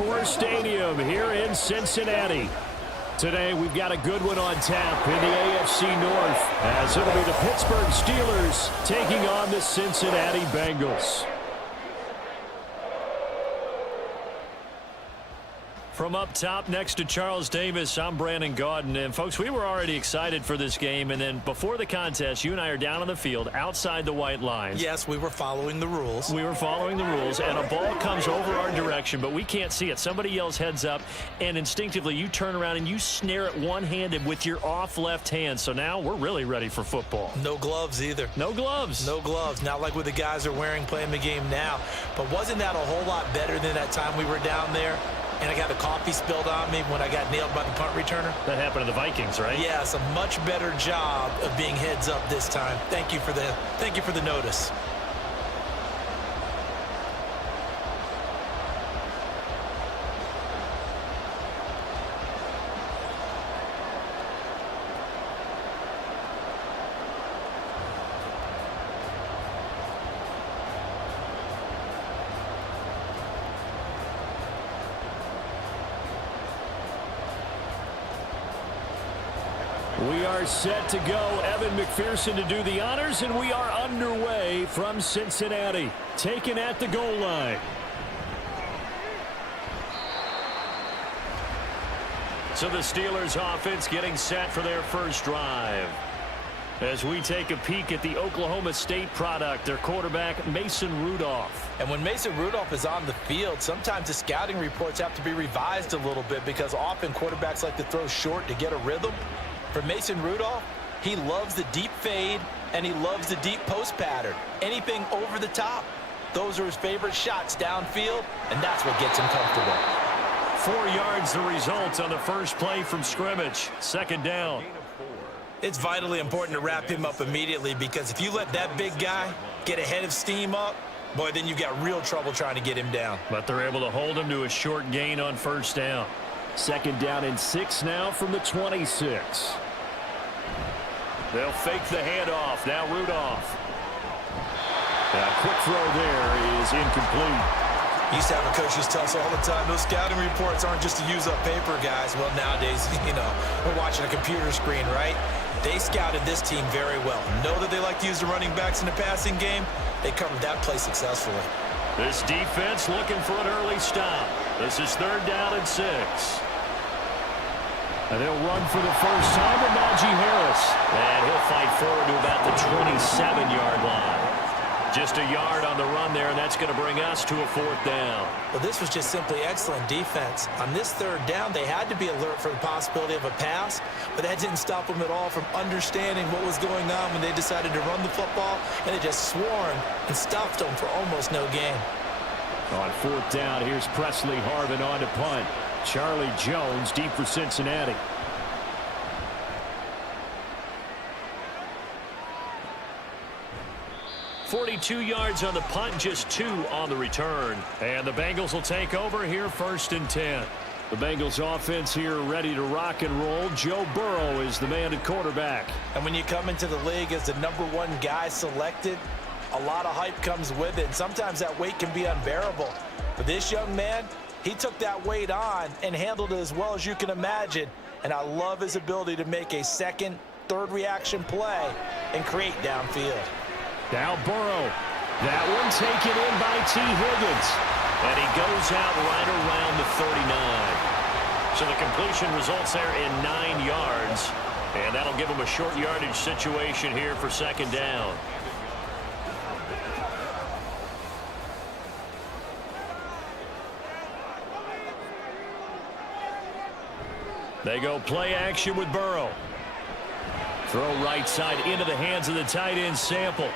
Encore Stadium here in Cincinnati. Today we've got a good one on tap in the AFC North, as it'll be the Pittsburgh Steelers taking on the Cincinnati Bengals. From up top next to Charles Davis, I'm Brandon Gaudin. And, folks, we were already excited for this game. And then before the contest, you and I are down on the field outside the white lines. Yes, we were following the rules. We were following the rules, and a ball comes over our direction, but we can't see it. Somebody yells heads up, and instinctively you turn around and you snare it one-handed with your off left hand. So now we're really ready for football. No gloves either. No gloves. No gloves. Not like what the guys are wearing playing the game now. But wasn't that a whole lot better than that time we were down there? And I got the coffee spilled on me when I got nailed by the punt returner. That happened to the Vikings, right? Yes, a much better job of being heads up this time. Thank you for the notice. We are set to go. Evan McPherson to do the honors, and we are underway from Cincinnati. Taken at the goal line. So the Steelers offense getting set for their first drive. As we take a peek at the Oklahoma State product, their quarterback, Mason Rudolph. And when Mason Rudolph is on the field, sometimes the scouting reports have to be revised a little bit because often quarterbacks like to throw short to get a rhythm. For Mason Rudolph, he loves the deep fade, and he loves the deep post pattern. Anything over the top, those are his favorite shots downfield, and that's what gets him comfortable. 4 yards the result on the first play from scrimmage. Second down. It's vitally important to wrap him up immediately because if you let that big guy get ahead of steam up, boy, then you've got real trouble trying to get him down. But they're able to hold him to a short gain on first down. Second down and 6 now from the 26. They'll fake the handoff. Now Rudolph. A quick throw there is incomplete. Used to have a coach used to tell us all the time, those scouting reports aren't just to use up paper, guys. Well, nowadays, we're watching a computer screen, right? They scouted this team very well. Know that they like to use the running backs in the passing game. They covered that play successfully. This defense looking for an early stop. This is third down and 6. And they'll run for the first time with Najee Harris. And he'll fight forward to about the 27-yard line. Just a yard on the run there, and that's going to bring us to a fourth down. Well, this was just simply excellent defense. On this third down, they had to be alert for the possibility of a pass, but that didn't stop them at all from understanding what was going on when they decided to run the football, and they just swarmed and stuffed them for almost no gain. On fourth down, here's Presley Harvin on to punt. Charlie Jones deep for Cincinnati. .42 yards on the punt, just 2 on the return. And the Bengals will take over here first and 10. The Bengals offense here ready to rock and roll. Joe Burrow is the man at quarterback. And when you come into the league as the #1 guy selected, a lot of hype comes with it. And sometimes that weight can be unbearable. But this young man, he took that weight on and handled it as well as you can imagine. And I love his ability to make a second, third reaction play and create downfield. Now Burrow. That one taken in by T. Higgins. And he goes out right around the 39. So the completion results there in 9 yards. And that'll give him a short yardage situation here for second down. They go play action with Burrow. Throw right side into the hands of the tight end Sample.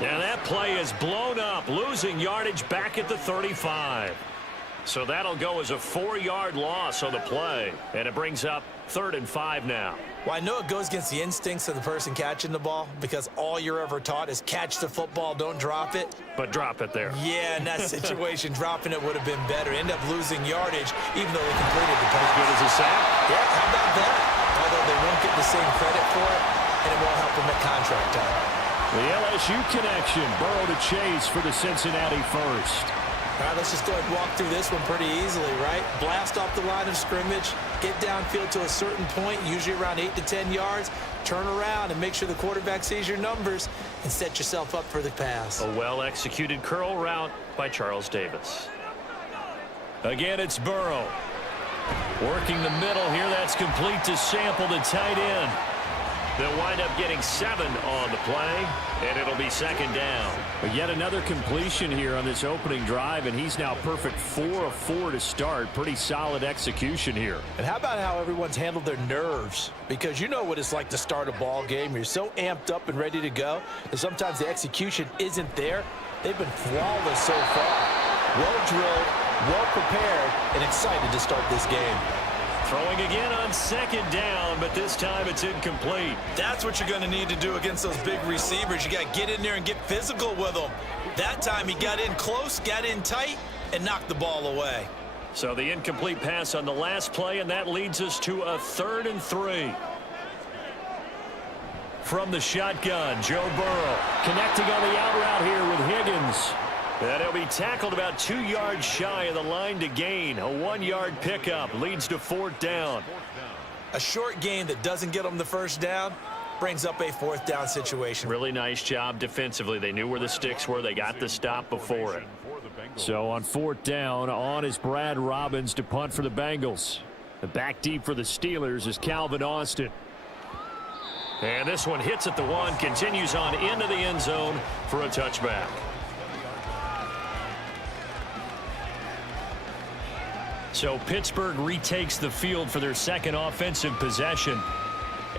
Now that play is blown up, losing yardage back at the 35. So that'll go as a 4-yard loss on the play. And it brings up 3rd and 5 now. Well, I know it goes against the instincts of the person catching the ball because all you're ever taught is catch the football, don't drop it. But drop it there. Yeah, in that situation, dropping it would have been better. End up losing yardage even though they completed the pass. As good as a sack? Yeah, how about that? Although they won't get the same credit for it, and it won't help them at contract time. The LSU connection. Burrow to Chase for the Cincinnati first. All right, let's just go ahead and walk through this one pretty easily, right? Blast off the line of scrimmage, get downfield to a certain point, usually around 8 to 10 yards, turn around and make sure the quarterback sees your numbers and set yourself up for the pass. A well-executed curl route by Charles Davis. Again, it's Burrow. Working the middle here, that's complete to Sample, the tight end. They'll wind up getting 7 on the play, and it'll be second down. But yet another completion here on this opening drive, and he's now perfect 4 of 4 to start. Pretty solid execution here. And how about how everyone's handled their nerves? Because you know what it's like to start a ball game. You're so amped up and ready to go, and sometimes the execution isn't there. They've been flawless so far. Well-drilled, well-prepared, and excited to start this game. Throwing again on second down, but this time it's incomplete. That's what you're going to need to do against those big receivers. You got to get in there and get physical with them. That time he got in close, got in tight, and knocked the ball away. So the incomplete pass on the last play, and that leads us to a 3rd and 3. From the shotgun, Joe Burrow connecting on the out route here with Higgins. And he'll be tackled about 2 yards shy of the line to gain. A 1-yard pickup leads to 4th down. A short gain that doesn't get them the first down brings up a 4th down situation. Really nice job defensively. They knew where the sticks were. They got the stop before it. So on 4th down, on is Brad Robbins to punt for the Bengals. The back deep for the Steelers is Calvin Austin. And this one hits at the 1, continues on into the end zone for a touchback. So Pittsburgh retakes the field for their second offensive possession.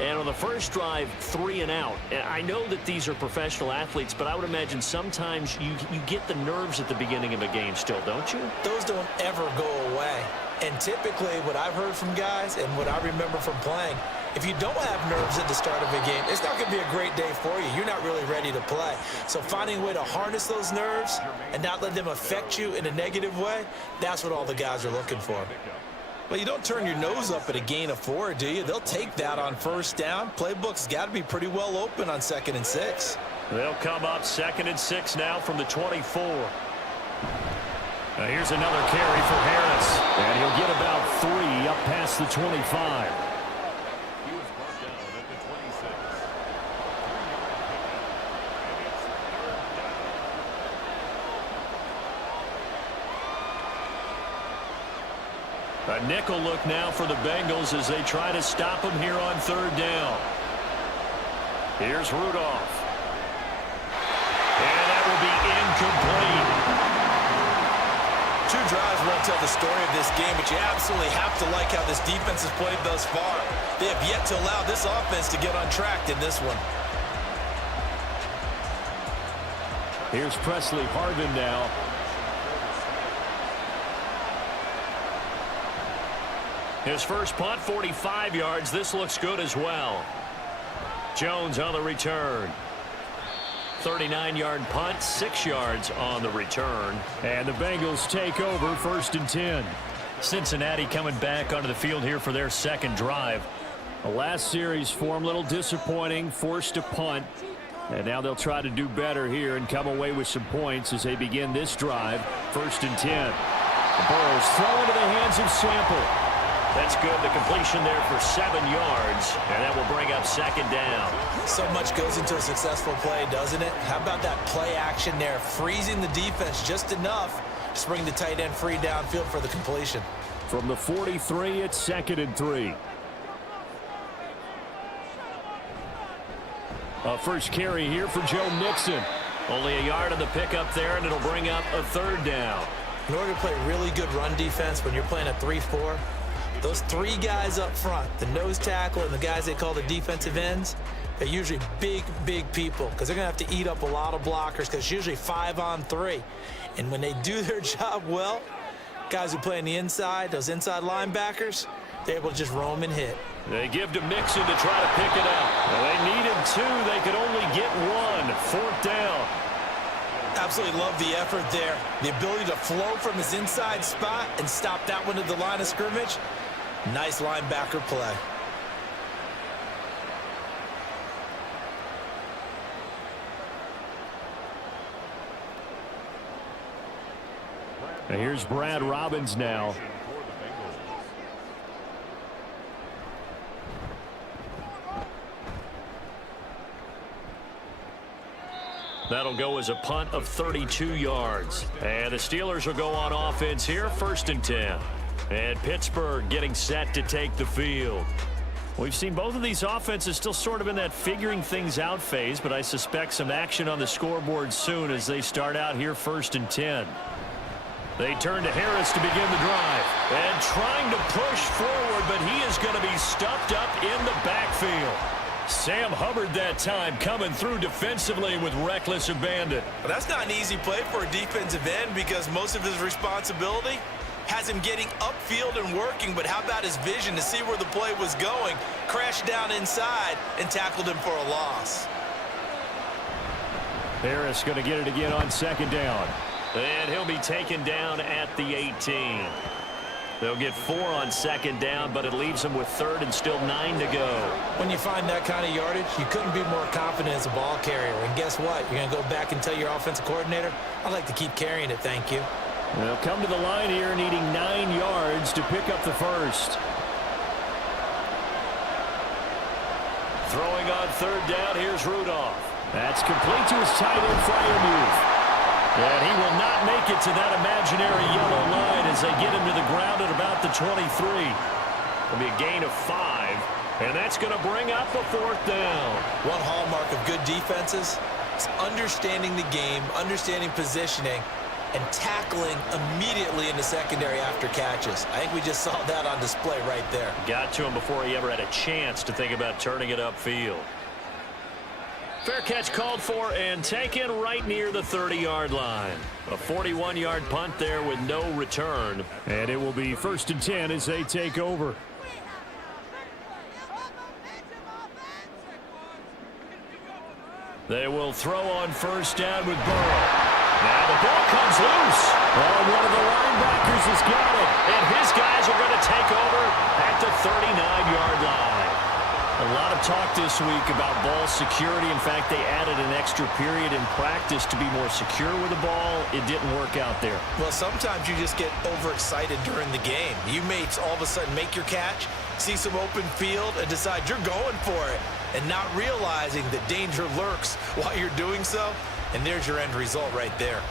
And on the first drive, 3 and out. And I know that these are professional athletes, but I would imagine sometimes you get the nerves at the beginning of a game still, don't you? Those don't ever go away. And typically what I've heard from guys and what I remember from playing, if you don't have nerves at the start of a game, it's not going to be a great day for you. You're not really ready to play. So finding a way to harness those nerves and not let them affect you in a negative way, that's what all the guys are looking for. Well, you don't turn your nose up at a gain of 4, do you? They'll take that on first down. Playbook's got to be pretty well open on 2nd and 6. They'll come up 2nd and 6 now from the 24. Now here's another carry for Harris. And he'll get about 3 up past the 25. A nickel look now for the Bengals as they try to stop him here on 3rd down. Here's Rudolph. And that will be incomplete. 2 drives won't tell the story of this game, but you absolutely have to like how this defense has played thus far. They have yet to allow this offense to get untracked in this one. Here's Presley Harvin now. His first punt, 45 yards. This looks good as well. Jones on the return. 39-yard punt, 6 yards on the return. And the Bengals take over 1st and 10. Cincinnati coming back onto the field here for their second drive. The last series for them, a little disappointing, forced to punt. And now they'll try to do better here and come away with some points as they begin this drive, 1st and 10. The Burrows throw into the hands of Sample. That's good. The completion there for 7 yards, and that will bring up 2nd down. So much goes into a successful play, doesn't it? How about that play action there, freezing the defense just enough to bring the tight end free downfield for the completion. From the 43, it's 2nd and 3. First carry here for Joe Mixon. Only a yard on the pickup there, and it'll bring up a 3rd down. In order to play really good run defense when you're playing a 3-4, those 3 guys up front, the nose tackle and the guys they call the defensive ends, they're usually big, big people because they're going to have to eat up a lot of blockers because it's usually 5 on 3. And when they do their job well, guys who play on the inside, those inside linebackers, they're able to just roam and hit. They give to Mixon to try to pick it up. Well, they needed 2. They could only get 1. 4th down. Absolutely love the effort there. The ability to flow from his inside spot and stop that one at the line of scrimmage. Nice linebacker play. And here's Brad Robbins now. That'll go as a punt of 32 yards. And the Steelers will go on offense here, 1st and 10. And Pittsburgh getting set to take the field. We've seen both of these offenses still sort of in that figuring things out phase, but I suspect some action on the scoreboard soon as they start out here, 1st and 10. They turn to Harris to begin the drive. And trying to push forward, but he is going to be stuffed up in the backfield. Sam Hubbard that time coming through defensively with reckless abandon. Well, that's not an easy play for a defensive end because most of his responsibility has him getting upfield and working, but how about his vision to see where the play was going, crashed down inside, and tackled him for a loss. Harris going to get it again on 2nd down. And he'll be taken down at the 18. They'll get 4 on 2nd down, but it leaves them with 3rd and still 9 to go. When you find that kind of yardage, you couldn't be more confident as a ball carrier. And guess what? You're going to go back and tell your offensive coordinator, I'd like to keep carrying it, thank you. They'll come to the line here needing 9 yards to pick up the 1st. Throwing on 3rd down, here's Rudolph. That's complete to his tight end, Freiermuth. And he will not make it to that imaginary yellow line as they get him to the ground at about the 23. It'll be a gain of 5, and that's going to bring up a 4th down. One hallmark of good defenses is understanding the game, understanding positioning, and tackling immediately in the secondary after catches. I think we just saw that on display right there. Got to him before he ever had a chance to think about turning it upfield. Fair catch called for and taken right near the 30-yard line. A 41-yard punt there with no return. And it will be 1st and 10 as they take over. They will throw on 1st down with Burrow. Now the ball comes loose. Oh, one of the linebackers has got it. And his guys are going to take over at the 39-yard line. A lot of talk this week about ball security. In fact, they added an extra period in practice to be more secure with the ball. It didn't work out there. Well, sometimes you just get overexcited during the game. You may all of a sudden make your catch, see some open field, and decide you're going for it, and not realizing that danger lurks while you're doing so. And there's your end result right there.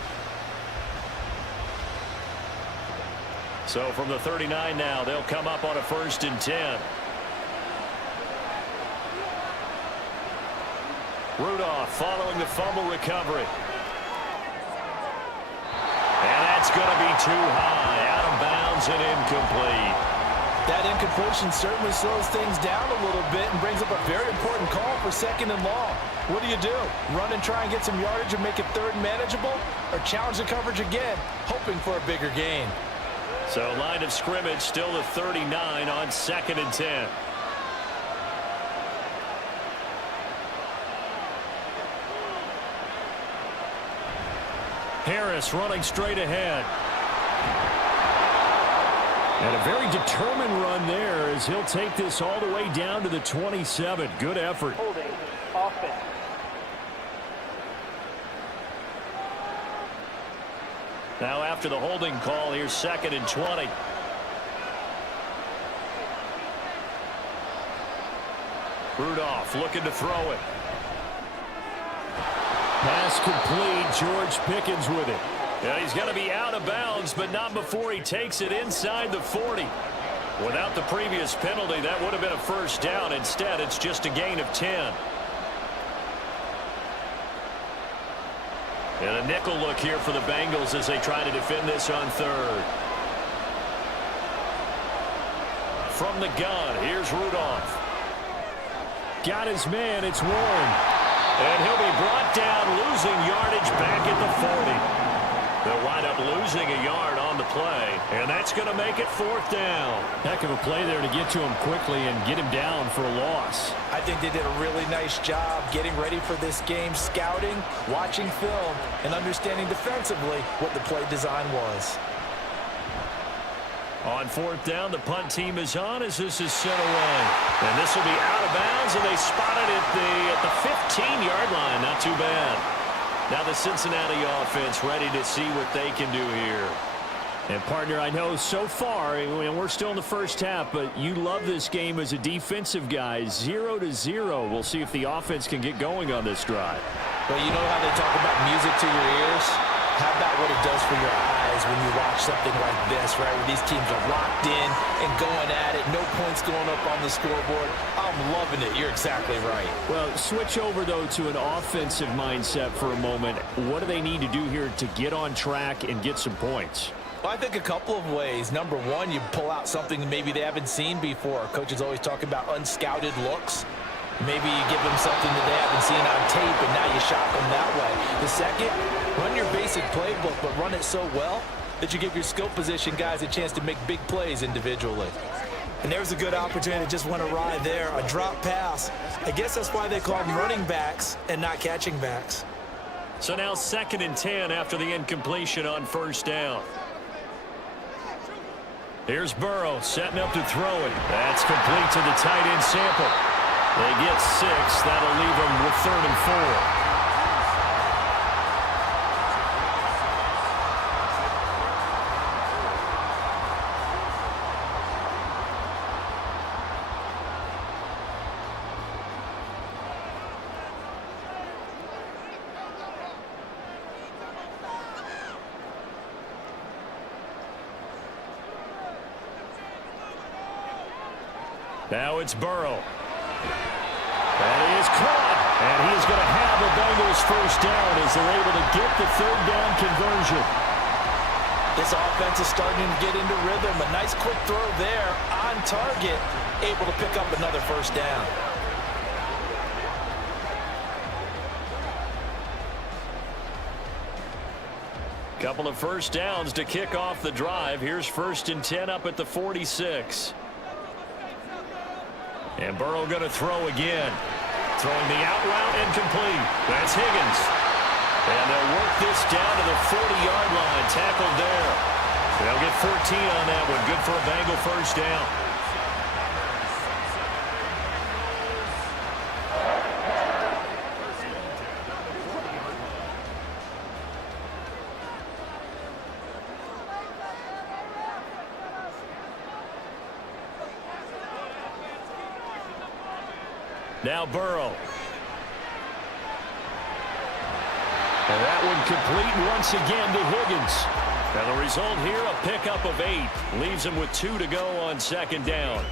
So from the 39 now, they'll come up on a 1st and 10. Rudolph following the fumble recovery. And that's going to be too high. Out of bounds and incomplete. That incompletion certainly slows things down a little bit and brings up a very important call for 2nd and long. What do? Run and try and get some yardage and make it 3rd and manageable? Or challenge the coverage again, hoping for a bigger gain? So line of scrimmage still the 39 on 2nd and 10. Harris running straight ahead. And a very determined run there as he'll take this all the way down to the 27. Good effort. Holding offense. Now after the holding call, here's 2nd and 20. Rudolph looking to throw it. Pass complete. George Pickens with it. Yeah, he's going to be out of bounds, but not before he takes it inside the 40. Without the previous penalty, that would have been a 1st down. Instead, it's just a gain of 10. And a nickel look here for the Bengals as they try to defend this on 3rd. From the gun, here's Rudolph. Got his man. It's Warren. And he'll be brought down, losing yardage back at the 40. They'll wind up losing a yard on the play, and that's going to make it 4th down. Heck of a play there to get to him quickly and get him down for a loss. I think they did a really nice job getting ready for this game, scouting, watching film, and understanding defensively what the play design was. On 4th down, the punt team is on as this is sent away. And this will be out of bounds, and they spot it at the 15-yard line. Not too bad. Now the Cincinnati offense ready to see what they can do here. And, partner, I know so far, and we're still in the first half, but you love this game as a defensive guy. 0-0. We'll see if the offense can get going on this drive. Well, you know how they talk about music to your ears? How about what it does for your eyes when you watch something like this, right, where these teams are locked in and going at it, no points going up on the scoreboard? I'm loving it. You're exactly right. Well, switch over, though, to an offensive mindset for a moment. What do they need to do here to get on track and get some points? Well, I think a couple of ways. Number one, you pull out something maybe they haven't seen before. Coaches always talk about unscouted looks. Maybe you give them something that they haven't seen on tape, and now you shock them that way. The second, run your basic playbook, but run it so well that you give your skill position guys a chance to make big plays individually. And there's a good opportunity that just went awry there. A drop pass. I guess that's why they call them running backs and not catching backs. So now 2nd and 10 after the incompletion on first down. Here's Burrow setting up to throw it. That's complete to the tight end Sample. They get 6. That'll leave them with 3rd and 4. Now it's Burrow. And he is caught. And he is going to have the Bengals first down as they're able to get the 3rd down conversion. This offense is starting to get into rhythm. A nice quick throw there on target. Able to pick up another first down. Couple of first downs to kick off the drive. Here's 1st and 10 up at the 46. And Burrow going to throw again. Throwing the out route incomplete. That's Higgins. And they'll work this down to the 40-yard line. Tackled there. They'll get 14 on that one. Good for a Bengal first down. Now Burrow. And that one complete once again to Higgins. And the result here, a pickup of 8. Leaves him with 2 to go on 2nd down.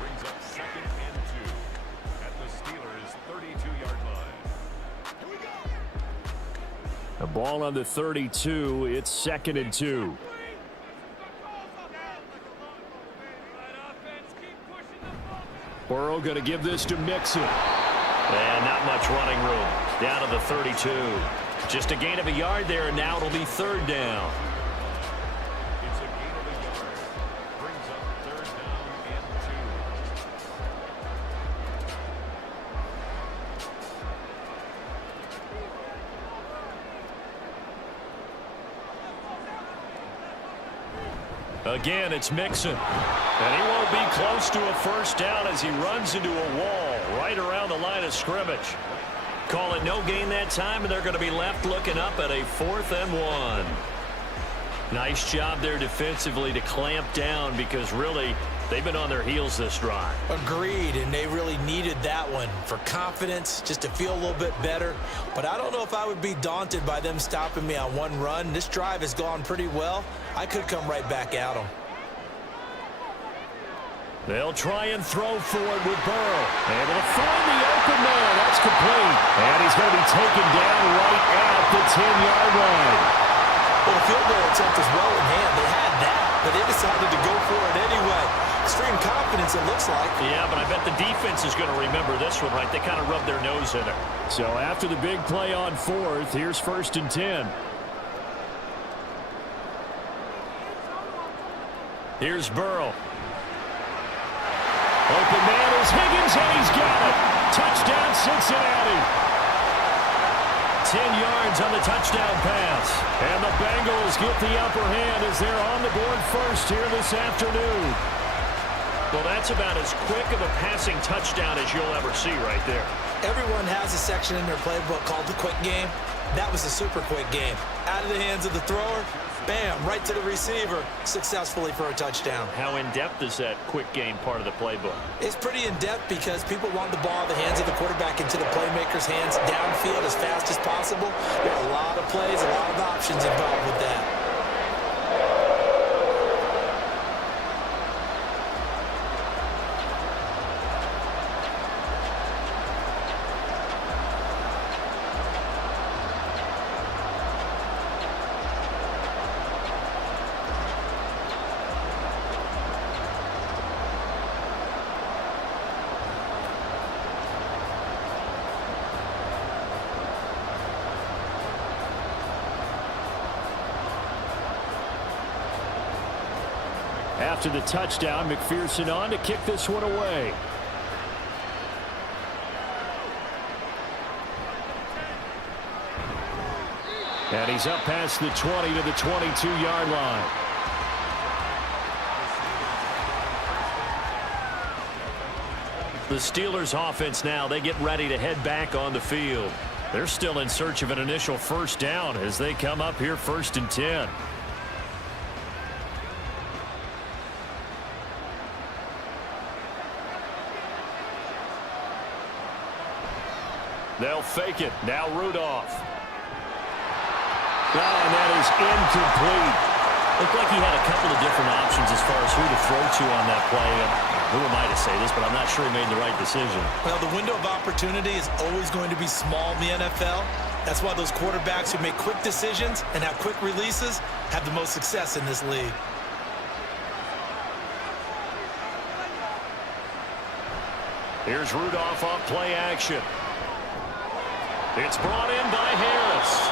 Brings up 2nd and 2 at the Steelers' 32-yard line. The ball on the 32. It's 2nd and 2. Burrow going to give this to Mixon. And not much running room. Down to the 32. Just a gain of a yard there, and now it'll be 3rd down. It's a gain of a yard. Brings up 3rd down and 2. Again, it's Mixon. And he won't be close to a first down as he runs into a wall right around the line of scrimmage. Call it no gain that time, and they're going to be left looking up at a 4th and 1. Nice job there defensively to clamp down because really they've been on their heels this drive. Agreed, and they really needed that one for confidence, just to feel a little bit better. But I don't know if I would be daunted by them stopping me on one run. This drive has gone pretty well. I could come right back at them. They'll try and throw for it with Burrow. Able to find the open man. That's complete. And he's going to be taken down right at the 10-yard line. Well, the field goal attempt is well in hand. They had that, but they decided to go for it anyway. Extreme confidence, it looks like. Yeah, but I bet the defense is going to remember this one, right? They kind of rubbed their nose in it. So after the big play on 4th, here's 1st and 10. Here's Burrow. Open man is Higgins, and he's got it. Touchdown, Cincinnati. 10 yards on the touchdown pass. And the Bengals get the upper hand as they're on the board first here this afternoon. Well, that's about as quick of a passing touchdown as you'll ever see right there. Everyone has a section in their playbook called the quick game. That was a super quick game. Out of the hands of the thrower, bam, right to the receiver, successfully for a touchdown. How in-depth is that quick game part of the playbook? It's pretty in-depth because people want the ball in the hands of the quarterback into the playmaker's hands downfield as fast as possible. There are a lot of plays, a lot of options involved with that. After the touchdown, McPherson on to kick this one away. And he's up past the 20 to the 22-yard line. The Steelers offense now, they get ready to head back on the field. They're still in search of an initial first down as they come up here 1st and 10. They'll fake it. Now Rudolph. And that is incomplete. Looked like he had a couple of different options as far as who to throw to on that play. And who am I to say this, but I'm not sure he made the right decision. Well, the window of opportunity is always going to be small in the NFL. That's why those quarterbacks who make quick decisions and have quick releases have the most success in this league. Here's Rudolph off play action. It's brought in by Harris.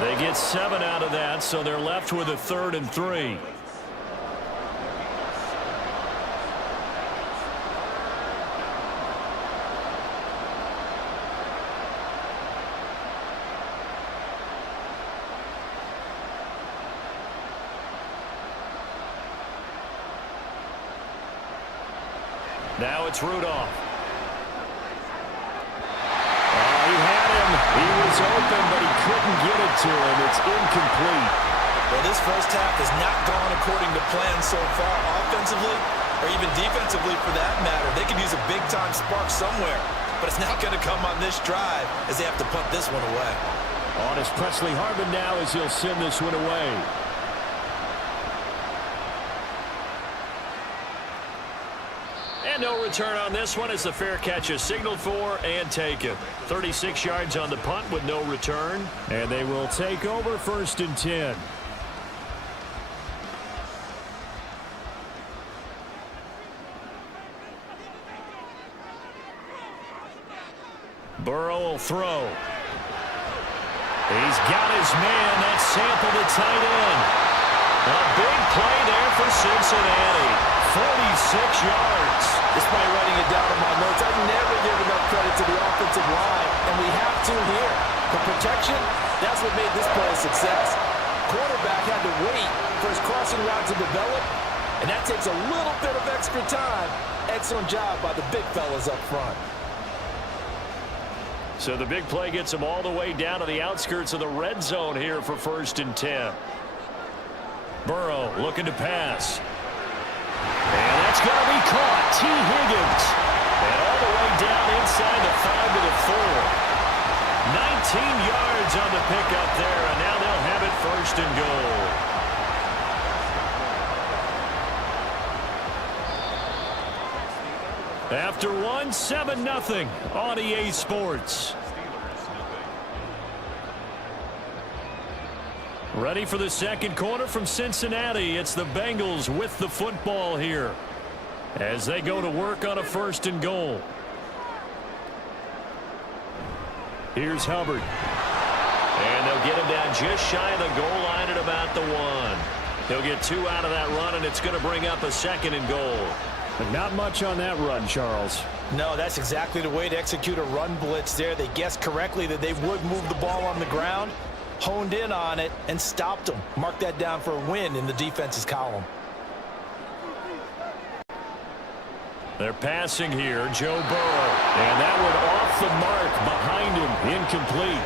They get 7 out of that, so they're left with a 3rd and 3. Now it's Rudolph. He was open, but he couldn't get it to him. It's incomplete. Well, this first half has not gone according to plan so far offensively or even defensively for that matter. They could use a big-time spark somewhere, but it's not going to come on this drive as they have to punt this one away. On is Presley Harvin now as he'll send this one away. And no return on this one as the fair catch is signaled for and taken. 36 yards on the punt with no return. And they will take over 1st and 10. Burrow will throw. He's got his man. That's Sample, the tight end. A big play there for Cincinnati. 46 yards. Despite writing it down in my notes, I've never given enough credit to the offensive line, and we have to here. The protection, that's what made this play a success. Quarterback had to wait for his crossing route to develop, and that takes a little bit of extra time. Excellent job by the big fellas up front. So the big play gets him all the way down to the outskirts of the red zone here for 1st and 10. Burrow looking to pass. And that's going to be caught. T. Higgins. And all the way down inside the 5 to the 4. 19 yards on the pickup there, and now they'll have it 1st and goal. After one, 7-0 on EA Sports. Ready for the second quarter from Cincinnati. It's the Bengals with the football here as they go to work on a 1st and goal. Here's Hubbard. And they'll get him down just shy of the goal line at about the 1. He'll get 2 out of that run, and it's going to bring up a 2nd and goal. But not much on that run, Charles. No, that's exactly the way to execute a run blitz there. They guessed correctly that they would move the ball on the ground, honed in on it, and stopped them. Mark that down for a win in the defense's column. They're passing here, Joe Burrow. And that one off the mark behind him, incomplete.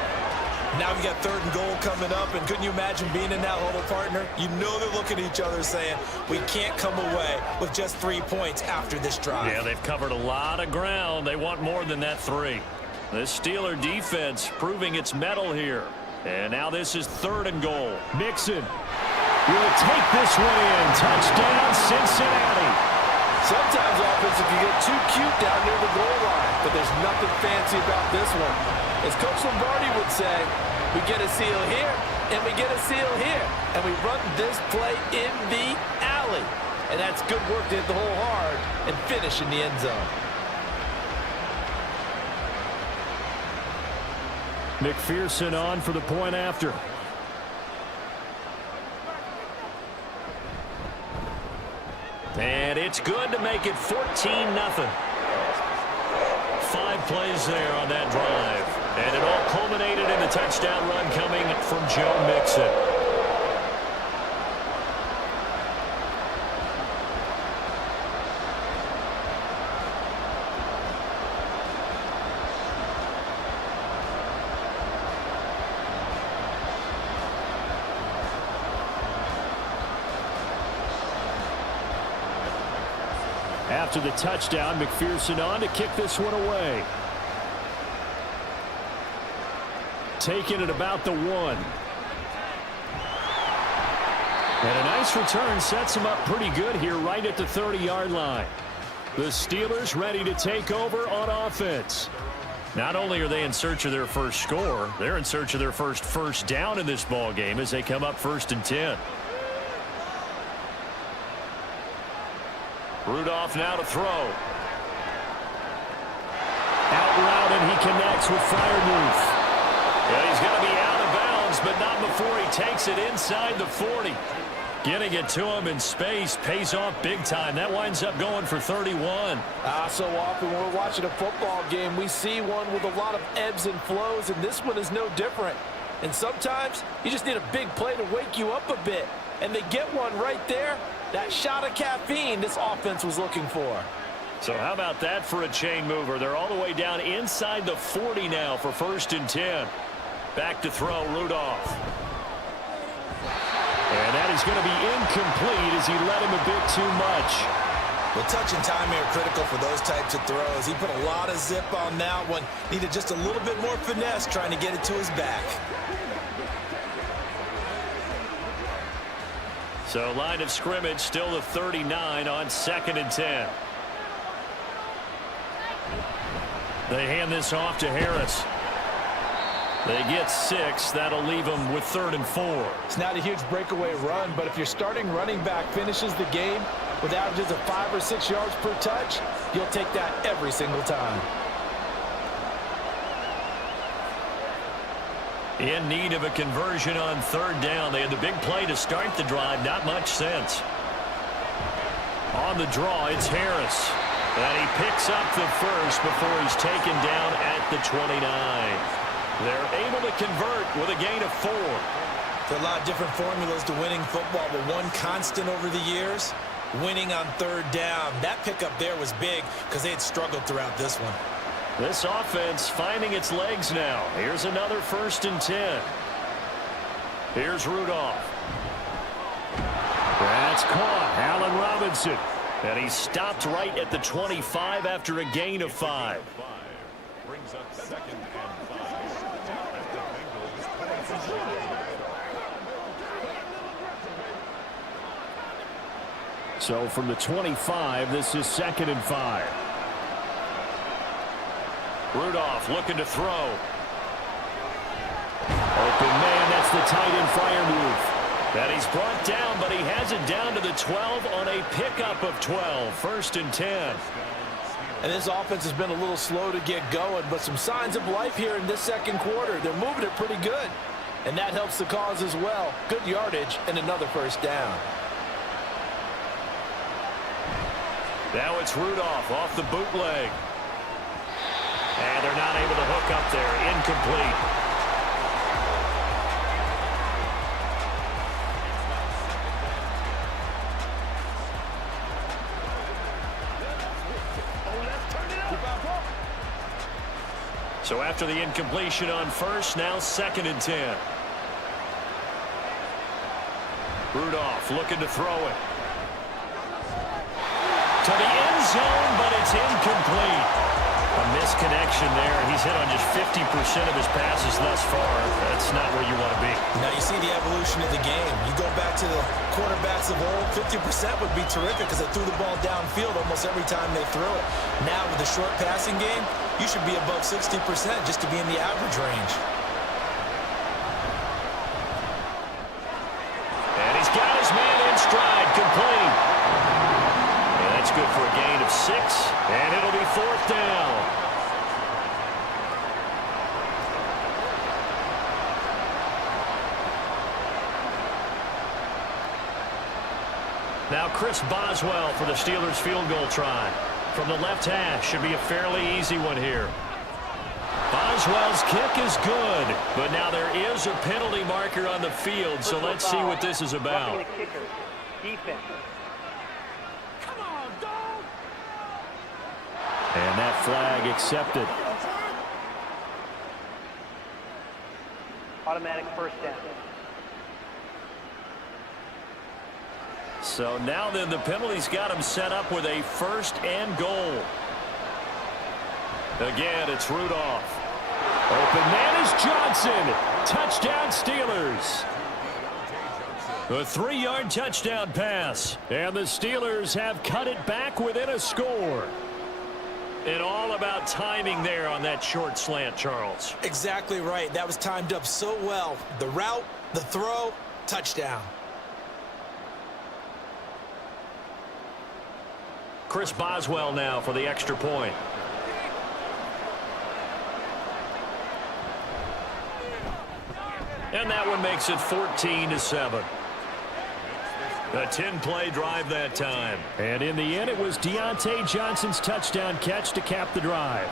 Now we got 3rd and goal coming up, and couldn't you imagine being in that huddle, partner? You know they're looking at each other saying, we can't come away with just 3 points after this drive. Yeah, they've covered a lot of ground. They want more than that 3. The Steeler defense proving its mettle here. And now this is 3rd and goal. Mixon will take this one in. Touchdown, Cincinnati. Sometimes offensive can get too cute down near the goal line, but there's nothing fancy about this one. As Coach Lombardi would say, we get a seal here, and we get a seal here, and we run this play in the alley. And that's good work to hit the hole hard and finish in the end zone. McPherson on for the point after. And it's good to make it 14-0. 5 plays there on that drive. And it all culminated in a touchdown run coming from Joe Mixon. After the touchdown, McPherson on to kick this one away. Taking it about the 1. And a nice return sets them up pretty good here right at the 30-yard line. The Steelers ready to take over on offense. Not only are they in search of their first score, they're in search of their first down in this ball game as they come up 1st and 10. Rudolph now to throw. Out route, and he connects with Freiermuth. Yeah, he's going to be out of bounds, but not before he takes it inside the 40. Getting it to him in space pays off big time. That winds up going for 31. So often when we're watching a football game, we see one with a lot of ebbs and flows, and this one is no different. And sometimes you just need a big play to wake you up a bit. And they get one right there. That shot of caffeine this offense was looking for. So how about that for a chain mover? They're all the way down inside the 40 now for 1st and 10. Back to throw, Rudolph. And that is going to be incomplete as he led him a bit too much. Well, touch and timing are critical for those types of throws. He put a lot of zip on that one. Needed just a little bit more finesse trying to get it to his back. So line of scrimmage still the 39 on 2nd and 10. They hand this off to Harris. They get 6. That'll leave them with 3rd and 4. It's not a huge breakaway run, but if your starting running back finishes the game with averages of 5 or 6 yards per touch, you'll take that every single time. In need of a conversion on 3rd down. They had the big play to start the drive. Not much sense. On the draw, it's Harris. And he picks up the first before he's taken down at the 29. They're able to convert with a gain of 4. There are a lot of different formulas to winning football, but one constant over the years, winning on 3rd down. That pickup there was big because they had struggled throughout this one. This offense finding its legs now. Here's another 1st and 10. Here's Rudolph. That's caught. Allen Robinson. And he stopped right at the 25 after a gain of 5. Brings up 2nd and 5 at the Bengals 26. So from the 25, this is 2nd and 5. Rudolph looking to throw. Open man, that's the tight end Freiermuth. And he's brought down, but he has it down to the 12 on a pickup of 12. 1st and 10. And this offense has been a little slow to get going, but some signs of life here in this 2nd quarter. They're moving it pretty good, and that helps the cause as well. Good yardage and another 1st down. Now it's Rudolph off the bootleg. And they're not able to hook up there. Incomplete. So after the incompletion on first, now 2nd and 10. Rudolph looking to throw it. To the end zone, but it's incomplete. A misconnection there. He's hit on just 50% of his passes thus far. That's not where you want to be. Now you see the evolution of the game. You go back to the quarterbacks of old, 50% would be terrific because they threw the ball downfield almost every time they threw it. Now with the short passing game, you should be above 60% just to be in the average range. And he's got his man in stride, complete. And that's good for a gain of 6, and it'll be 4th down. Now Chris Boswell for the Steelers field goal try. From the left hash, should be a fairly easy one here. Boswell's kick is good, but now there is a penalty marker on the field, so let's see what this is about. And that flag accepted. Automatic first down. So now then the penalty's got him set up with a 1st and goal. Again, it's Rudolph. Open man is Johnson. Touchdown Steelers. A 3-yard touchdown pass. And the Steelers have cut it back within a score. And all about timing there on that short slant, Charles. Exactly right. That was timed up so well. The route, the throw, touchdown. Chris Boswell now for the extra point. And that one makes it 14-7. A 10-play drive that time. And in the end, it was Deontay Johnson's touchdown catch to cap the drive.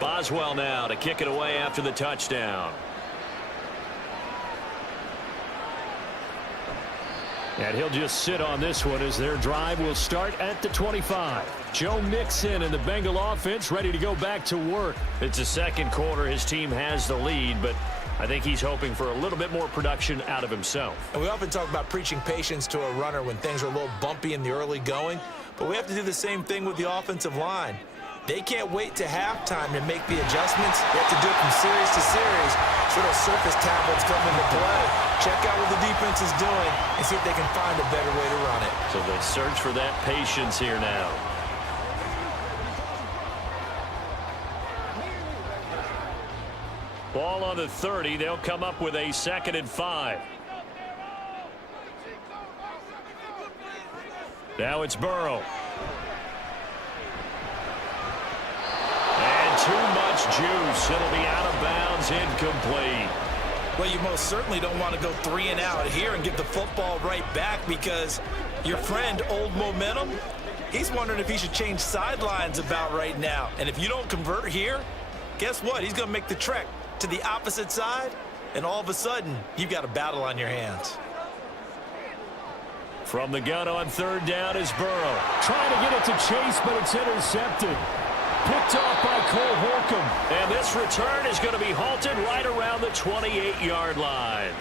Boswell now to kick it away after the touchdown. And he'll just sit on this one as their drive will start at the 25. Joe Mixon and the Bengal offense ready to go back to work. It's the second quarter. His team has the lead, but I think he's hoping for a little bit more production out of himself. And we often talk about preaching patience to a runner when things are a little bumpy in the early going, but we have to do the same thing with the offensive line. They can't wait to halftime to make the adjustments. They have to do it from series to series so those surface tablets come into play. Check out what the defense is doing and see if they can find a better way to run it. So they search for that patience here now. Ball on the 30. They'll come up with a 2nd and 5. Now it's Burrow. Too much juice. It'll be out of bounds, incomplete. Well, you most certainly don't want to go 3 and out here and get the football right back because your friend, Old Momentum, he's wondering if he should change sidelines about right now. And if you don't convert here, guess what? He's going to make the trek to the opposite side, and all of a sudden, you've got a battle on your hands. From the gun on 3rd down is Burrow. Trying to get it to Chase, but it's intercepted. Picked off by Cole Holcomb. And this return is going to be halted right around the 28-yard line.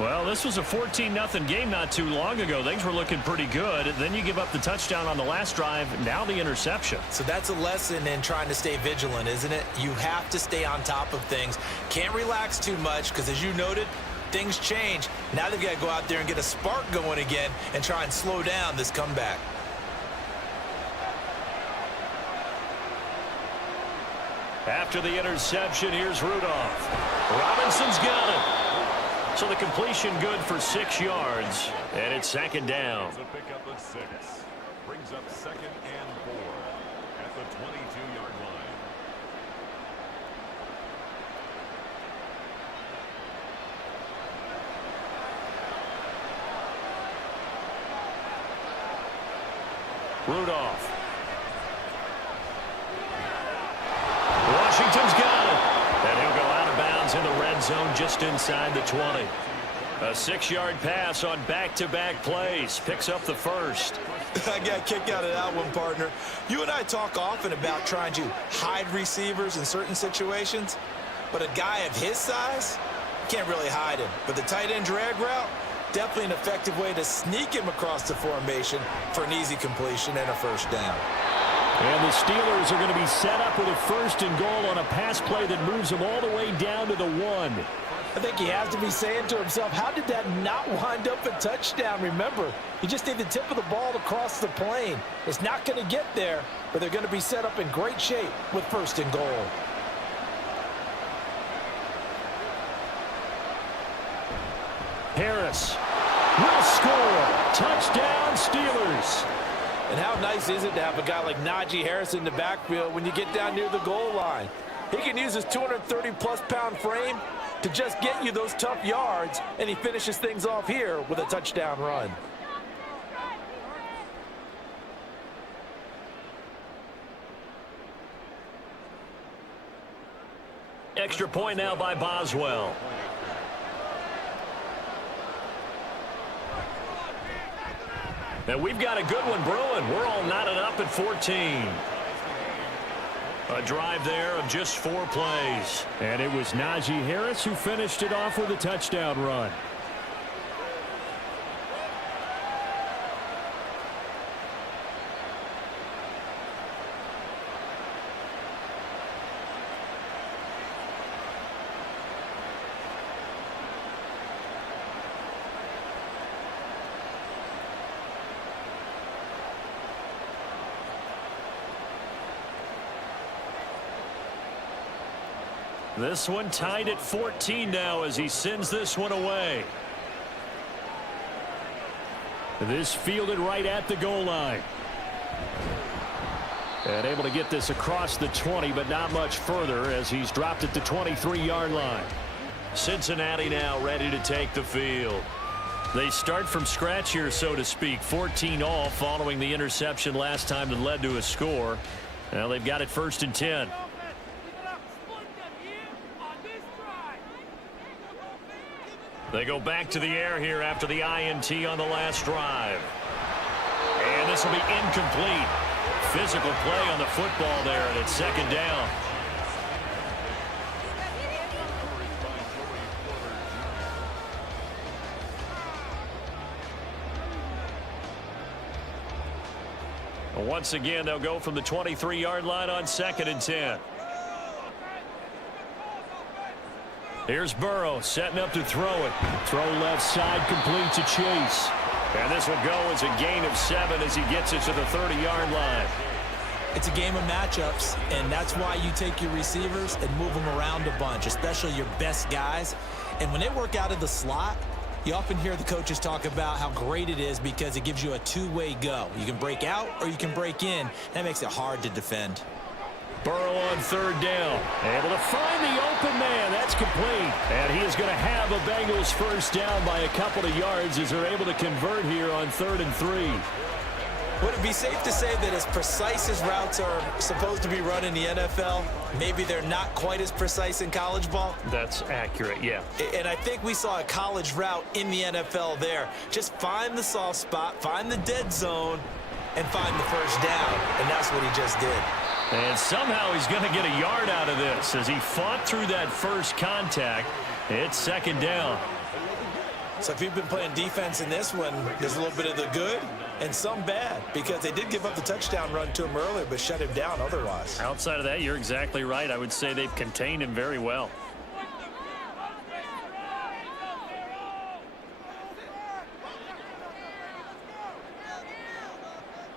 Well, this was a 14-0 game not too long ago. Things were looking pretty good. Then you give up the touchdown on the last drive. Now the interception. So that's a lesson in trying to stay vigilant, isn't it? You have to stay on top of things. Can't relax too much because, as you noted, things change. Now they've got to go out there and get a spark going again and try and slow down this comeback. After the interception, here's Rudolph. Robinson's got it. So the completion good for 6 yards, and it's 2nd down. It's a pickup of 6. Brings up 2nd and 4 at the 22-yard line. Rudolph. Washington's got it. And he'll go out of bounds in the red zone just inside the 20. A 6-yard pass on back-to-back plays. Picks up the first. I got a kick out of that one, partner. You and I talk often about trying to hide receivers in certain situations, but a guy of his size can't really hide him. But the tight end drag route, definitely an effective way to sneak him across the formation for an easy completion and a first down. And the Steelers are going to be set up with a 1st and goal on a pass play that moves them all the way down to the 1. I think he has to be saying to himself, how did that not wind up a touchdown? Remember, you just need the tip of the ball to cross the plane. It's not going to get there, but they're going to be set up in great shape with 1st and goal. Harris will score. Touchdown, Steelers. And how nice is it to have a guy like Najee Harris in the backfield when you get down near the goal line? He can use his 230-plus pound frame to just get you those tough yards, and he finishes things off here with a touchdown run. Extra point now by Boswell. And we've got a good one brewing. We're all knotted up at 14. A drive there of just 4 plays. And it was Najee Harris who finished it off with a touchdown run. This one tied at 14 now as he sends this one away. This fielded right at the goal line. And able to get this across the 20, but not much further as he's dropped at the 23-yard line. Cincinnati now ready to take the field. They start from scratch here, so to speak. 14 all following the interception last time that led to a score. Now they've got it 1st and 10. They go back to the air here after the INT on the last drive. And this will be incomplete. Physical play on the football there, and it's 2nd down. Once again, they'll go from the 23-yard line on 2nd and 10. Here's Burrow setting up to throw it. Throw left side, complete to Chase. And this will go as a gain of 7 as he gets it to the 30-yard line. It's a game of matchups, and that's why you take your receivers and move them around a bunch, especially your best guys. And when they work out of the slot, you often hear the coaches talk about how great it is because it gives you a two-way go. You can break out or you can break in. That makes it hard to defend. Burrow on 3rd down. Able to find the open man. That's complete. And he is going to have a Bengals 1st down by a couple of yards as they're able to convert here on 3rd and 3. Would it be safe to say that as precise as routes are supposed to be run in the NFL, maybe they're not quite as precise in college ball? That's accurate, yeah. And I think we saw a college route in the NFL there. Just find the soft spot, find the dead zone, and find the 1st down. And that's what he just did. And somehow he's going to get a yard out of this as he fought through that first contact. It's 2nd down. So if you've been playing defense in this one, there's a little bit of the good and some bad because they did give up the touchdown run to him earlier but shut him down otherwise. Outside of that, you're exactly right. I would say they've contained him very well.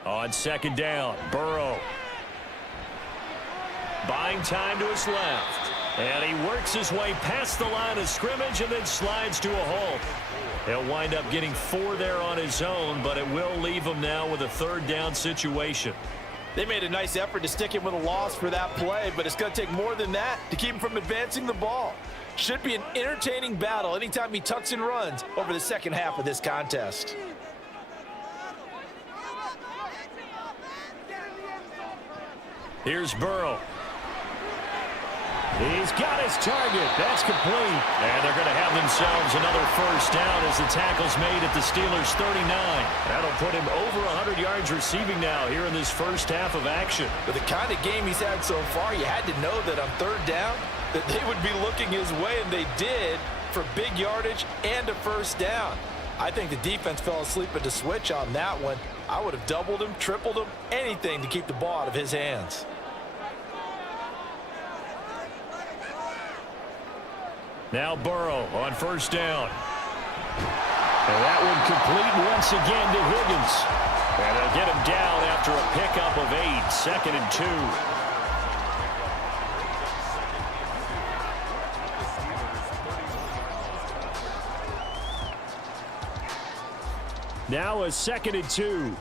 On 2nd down, Burrow. Buying time to his left. And he works his way past the line of scrimmage and then slides to a halt. He'll wind up getting 4 there on his own, but it will leave him now with a 3rd down situation. They made a nice effort to stick him with a loss for that play, but it's going to take more than that to keep him from advancing the ball. Should be an entertaining battle anytime he tucks and runs over the second half of this contest. Here's Burrow. He's got his target. That's complete. And they're going to have themselves another first down as the tackle's made at the Steelers' 39. That'll put him over 100 yards receiving now here in this first half of action. With the kind of game he's had so far, you had to know that on third down that they would be looking his way, and they did, for big yardage and a first down. I think the defense fell asleep at the switch on that one. I would have doubled him, tripled him, anything to keep the ball out of his hands. Now Burrow on first down. And that one complete once again to Higgins. And they'll get him down after a pickup of 8, 2nd and 2. Now a 2nd and 2.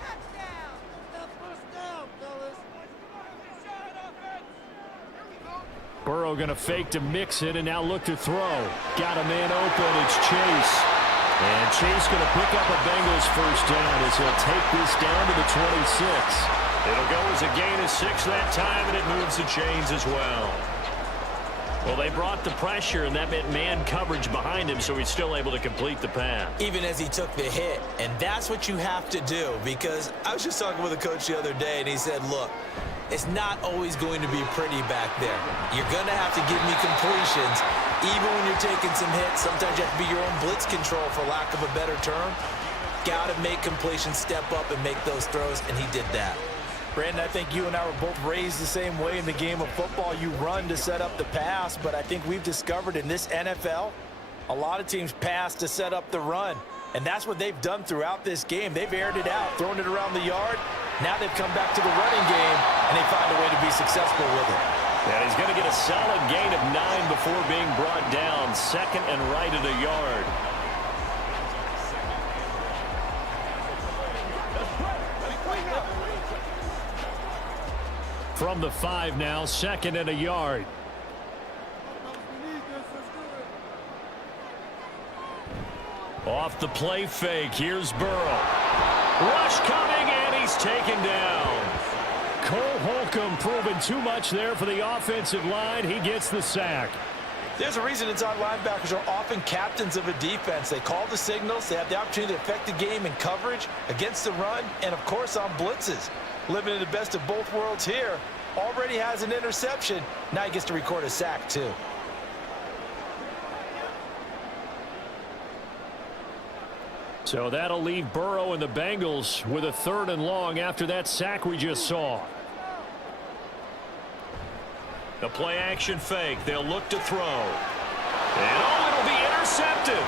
Burrow going to fake to mix it and now look to throw. Got a man open. It's Chase. And Chase going to pick up a Bengals first down as he'll take this down to the 26. It'll go as a gain of 6 that time, and it moves the chains as well. Well, they brought the pressure, and that meant man coverage behind him, so he's still able to complete the pass. Even as he took the hit, and that's what you have to do, because I was just talking with a coach the other day, and he said, look, it's not always going to be pretty back there. You're going to have to give me completions. Even when you're taking some hits, sometimes you have to be your own blitz control, for lack of a better term. Got to make completions, step up, and make those throws, and he did that. Brandon, I think you and I were both raised the same way in the game of football. You run to set up the pass, but I think we've discovered in this NFL, a lot of teams pass to set up the run. And that's what they've done throughout this game. They've aired it out, thrown it around the yard. Now they've come back to the running game, and they find a way to be successful with it. And he's going to get a solid gain of 9 before being brought down. 2nd and right at a yard. From the 5 now, 2nd and a yard. Off the play fake, here's Burrow. Rush coming, and he's taken down. Cole Holcomb proving too much there for the offensive line. He gets the sack. There's a reason inside linebackers are often captains of a defense. They call the signals. They have the opportunity to affect the game in coverage, against the run, and, of course, on blitzes. Living in the best of both worlds here. Already has an interception. Now he gets to record a sack, too. So that'll leave Burrow and the Bengals with a 3rd and long after that sack we just saw. The play action fake. They'll look to throw. And it'll be intercepted.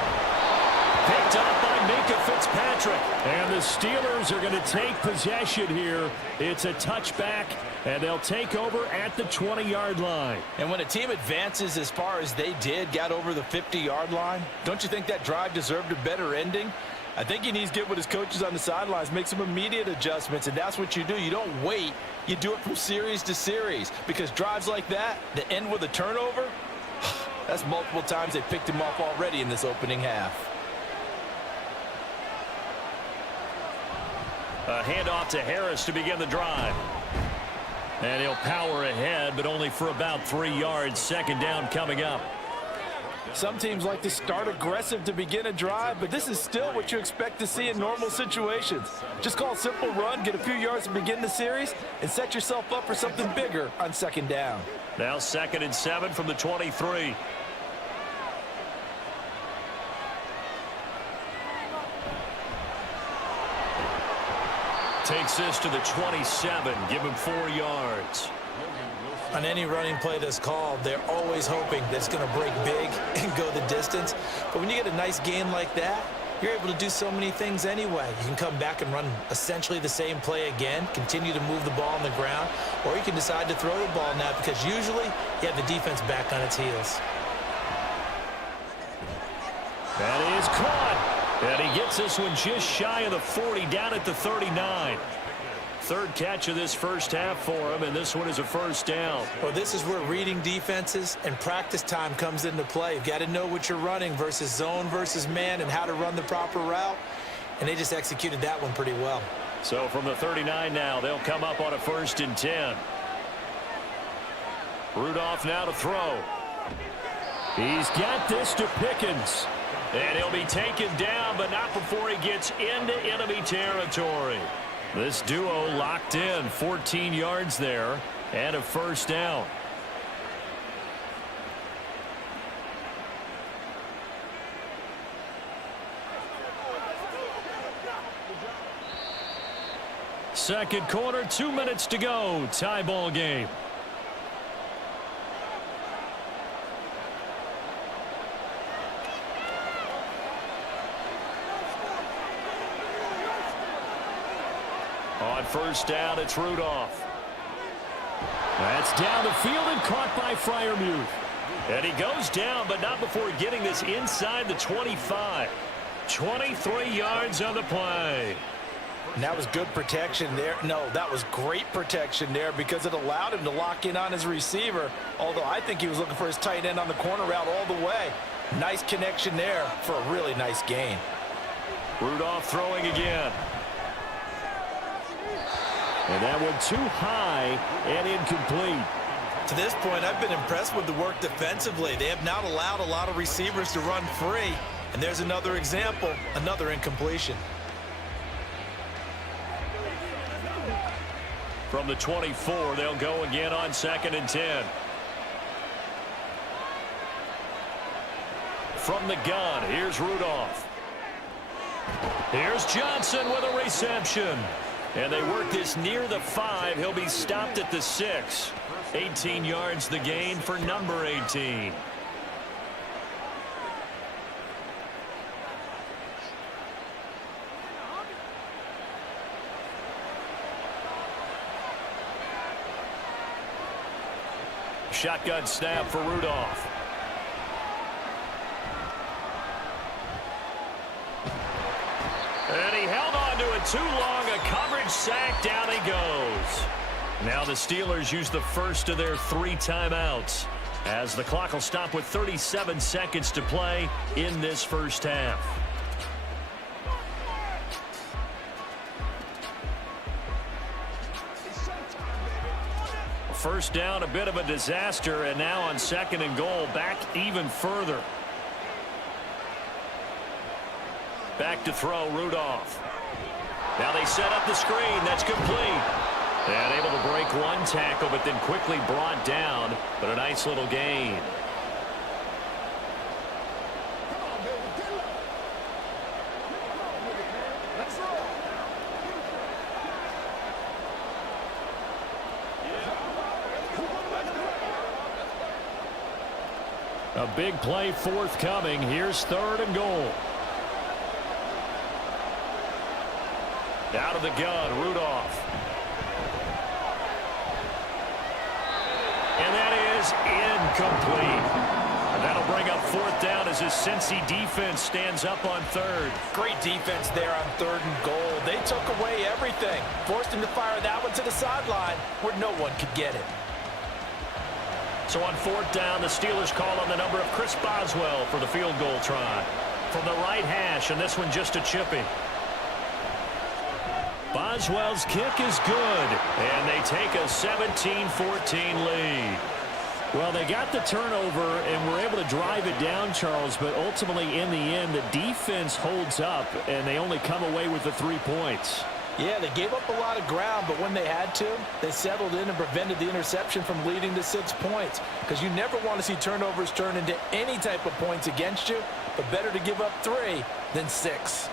Picked up by Minka Fitzpatrick. And the Steelers are going to take possession here. It's a touchback, and they'll take over at the 20-yard line. And when a team advances as far as they did, got over the 50-yard line, don't you think that drive deserved a better ending? I think he needs to get with his coaches on the sidelines, make some immediate adjustments, and that's what you do. You don't wait. You do it from series to series, because drives like that end with a turnover, that's multiple times they picked him off already in this opening half. A handoff to Harris to begin the drive. And he'll power ahead, but only for about 3 yards. 2nd down coming up. Some teams like to start aggressive to begin a drive, but this is still what you expect to see in normal situations. Just call a simple run, get a few yards to begin the series, and set yourself up for something bigger on 2nd down. Now 2nd and 7 from the 23. Takes this to the 27. Give him 4 yards. On any running play that's called, they're always hoping that it's going to break big and go the distance. But when you get a nice gain like that, you're able to do so many things anyway. You can come back and run essentially the same play again, continue to move the ball on the ground, or you can decide to throw the ball now, because usually you have the defense back on its heels. That is caught. And he gets this one just shy of the 40, down at the 39. 3rd catch of this first half for him, and this one is a first down. Well, this is where reading defenses and practice time comes into play. You've got to know what you're running versus zone versus man and how to run the proper route, and they just executed that one pretty well. So from the 39 now, they'll come up on a 1st and 10. Rudolph now to throw. He's got this to Pickens. And he'll be taken down, but not before he gets into enemy territory. This duo locked in, 14 yards there, and a first down. Second quarter, 2 minutes to go. Tie ball game. On first down, it's Rudolph. That's down the field and caught by Freiermuth. And he goes down, but not before getting this inside the 25. 23 yards on the play. And that was good protection there. No, that was great protection there because it allowed him to lock in on his receiver, although I think he was looking for his tight end on the corner route all the way. Nice connection there for a really nice gain. Rudolph throwing again. And that one too high and incomplete. To this point, I've been impressed with the work defensively. They have not allowed a lot of receivers to run free. And there's another example, another incompletion. From the 24, they'll go again on 2nd and 10. From the gun, here's Rudolph. Here's Johnson with a reception. And they work this near the 5. He'll be stopped at the 6. 18 yards the gain for number 18. Shotgun snap for Rudolph. And he held on to it too long. A coverage sack. Down he goes. Now the Steelers use the first of their 3 timeouts, as the clock will stop with 37 seconds to play in this first half. First down, a bit of a disaster, and now on 2nd and goal, back even further. Back to throw, Rudolph. Now they set up the screen. That's complete. And able to break one tackle, but then quickly brought down. But a nice little gain. A big play forthcoming. Here's 3rd and goal. Out of the gun, Rudolph. And that is incomplete. And that'll bring up 4th down as his Cincy defense stands up on 3rd. Great defense there on 3rd and goal. They took away everything. Forced him to fire that one to the sideline where no one could get it. So on 4th down, the Steelers call on the number of Chris Boswell for the field goal try. From the right hash, and this one just a chippy. Boswell's kick is good, and they take a 17-14 lead. Well, they got the turnover and were able to drive it down, Charles, but ultimately in the end, the defense holds up, and they only come away with the 3 points. Yeah, they gave up a lot of ground, but when they had to, they settled in and prevented the interception from leading to 6 points. Because you never want to see turnovers turn into any type of points against you, but better to give up 3 than 6.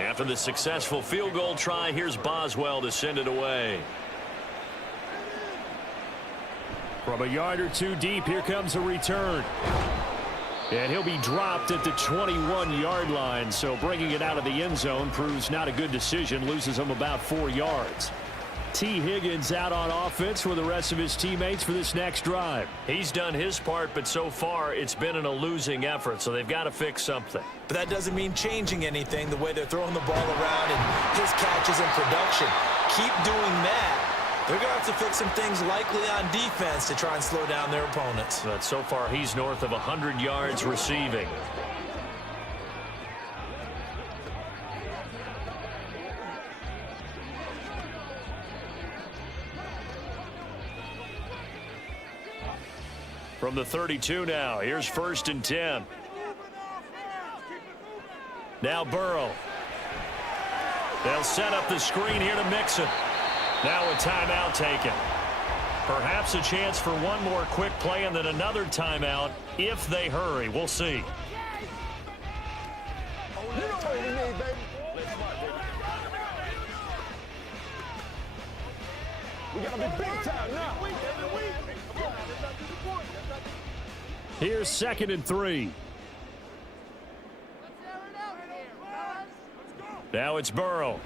After the successful field goal try, here's Boswell to send it away. From a yard or 2 deep, here comes a return. And he'll be dropped at the 21-yard line, so bringing it out of the end zone proves not a good decision, loses him about 4 yards. T. Higgins out on offense with the rest of his teammates for this next drive. He's done his part, but so far it's been in a losing effort, so they've got to fix something. But that doesn't mean changing anything, the way they're throwing the ball around and his catches and production. Keep doing that, They're going to have to fix some things likely on defense to try and slow down their opponents. But so far, he's north of 100 yards receiving. From the 32 now, here's 1st and 10. Now Burrow. They'll set up the screen here to Mixon. Now a timeout taken. Perhaps a chance for one more quick play and then another timeout if they hurry. We'll see. We gotta be big time now. Here's 2nd and 3. Now it's Burrow.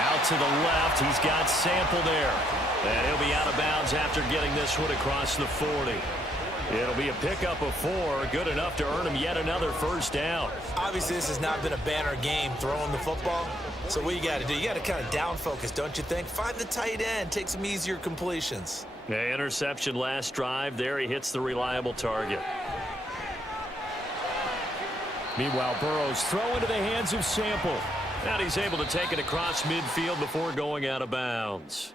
Out to the left. He's got Sample there. And he'll be out of bounds after getting this one across the 40. It'll be a pickup of 4. Good enough to earn him yet another 1st down. Obviously, this has not been a banner game throwing the football. So what you got to do, you got to kind of down focus, don't you think? Find the tight end. Take some easier completions. Yeah, interception last drive. There he hits the reliable target. Meanwhile, Burrow's throw into the hands of Sample. And he's able to take it across midfield before going out of bounds.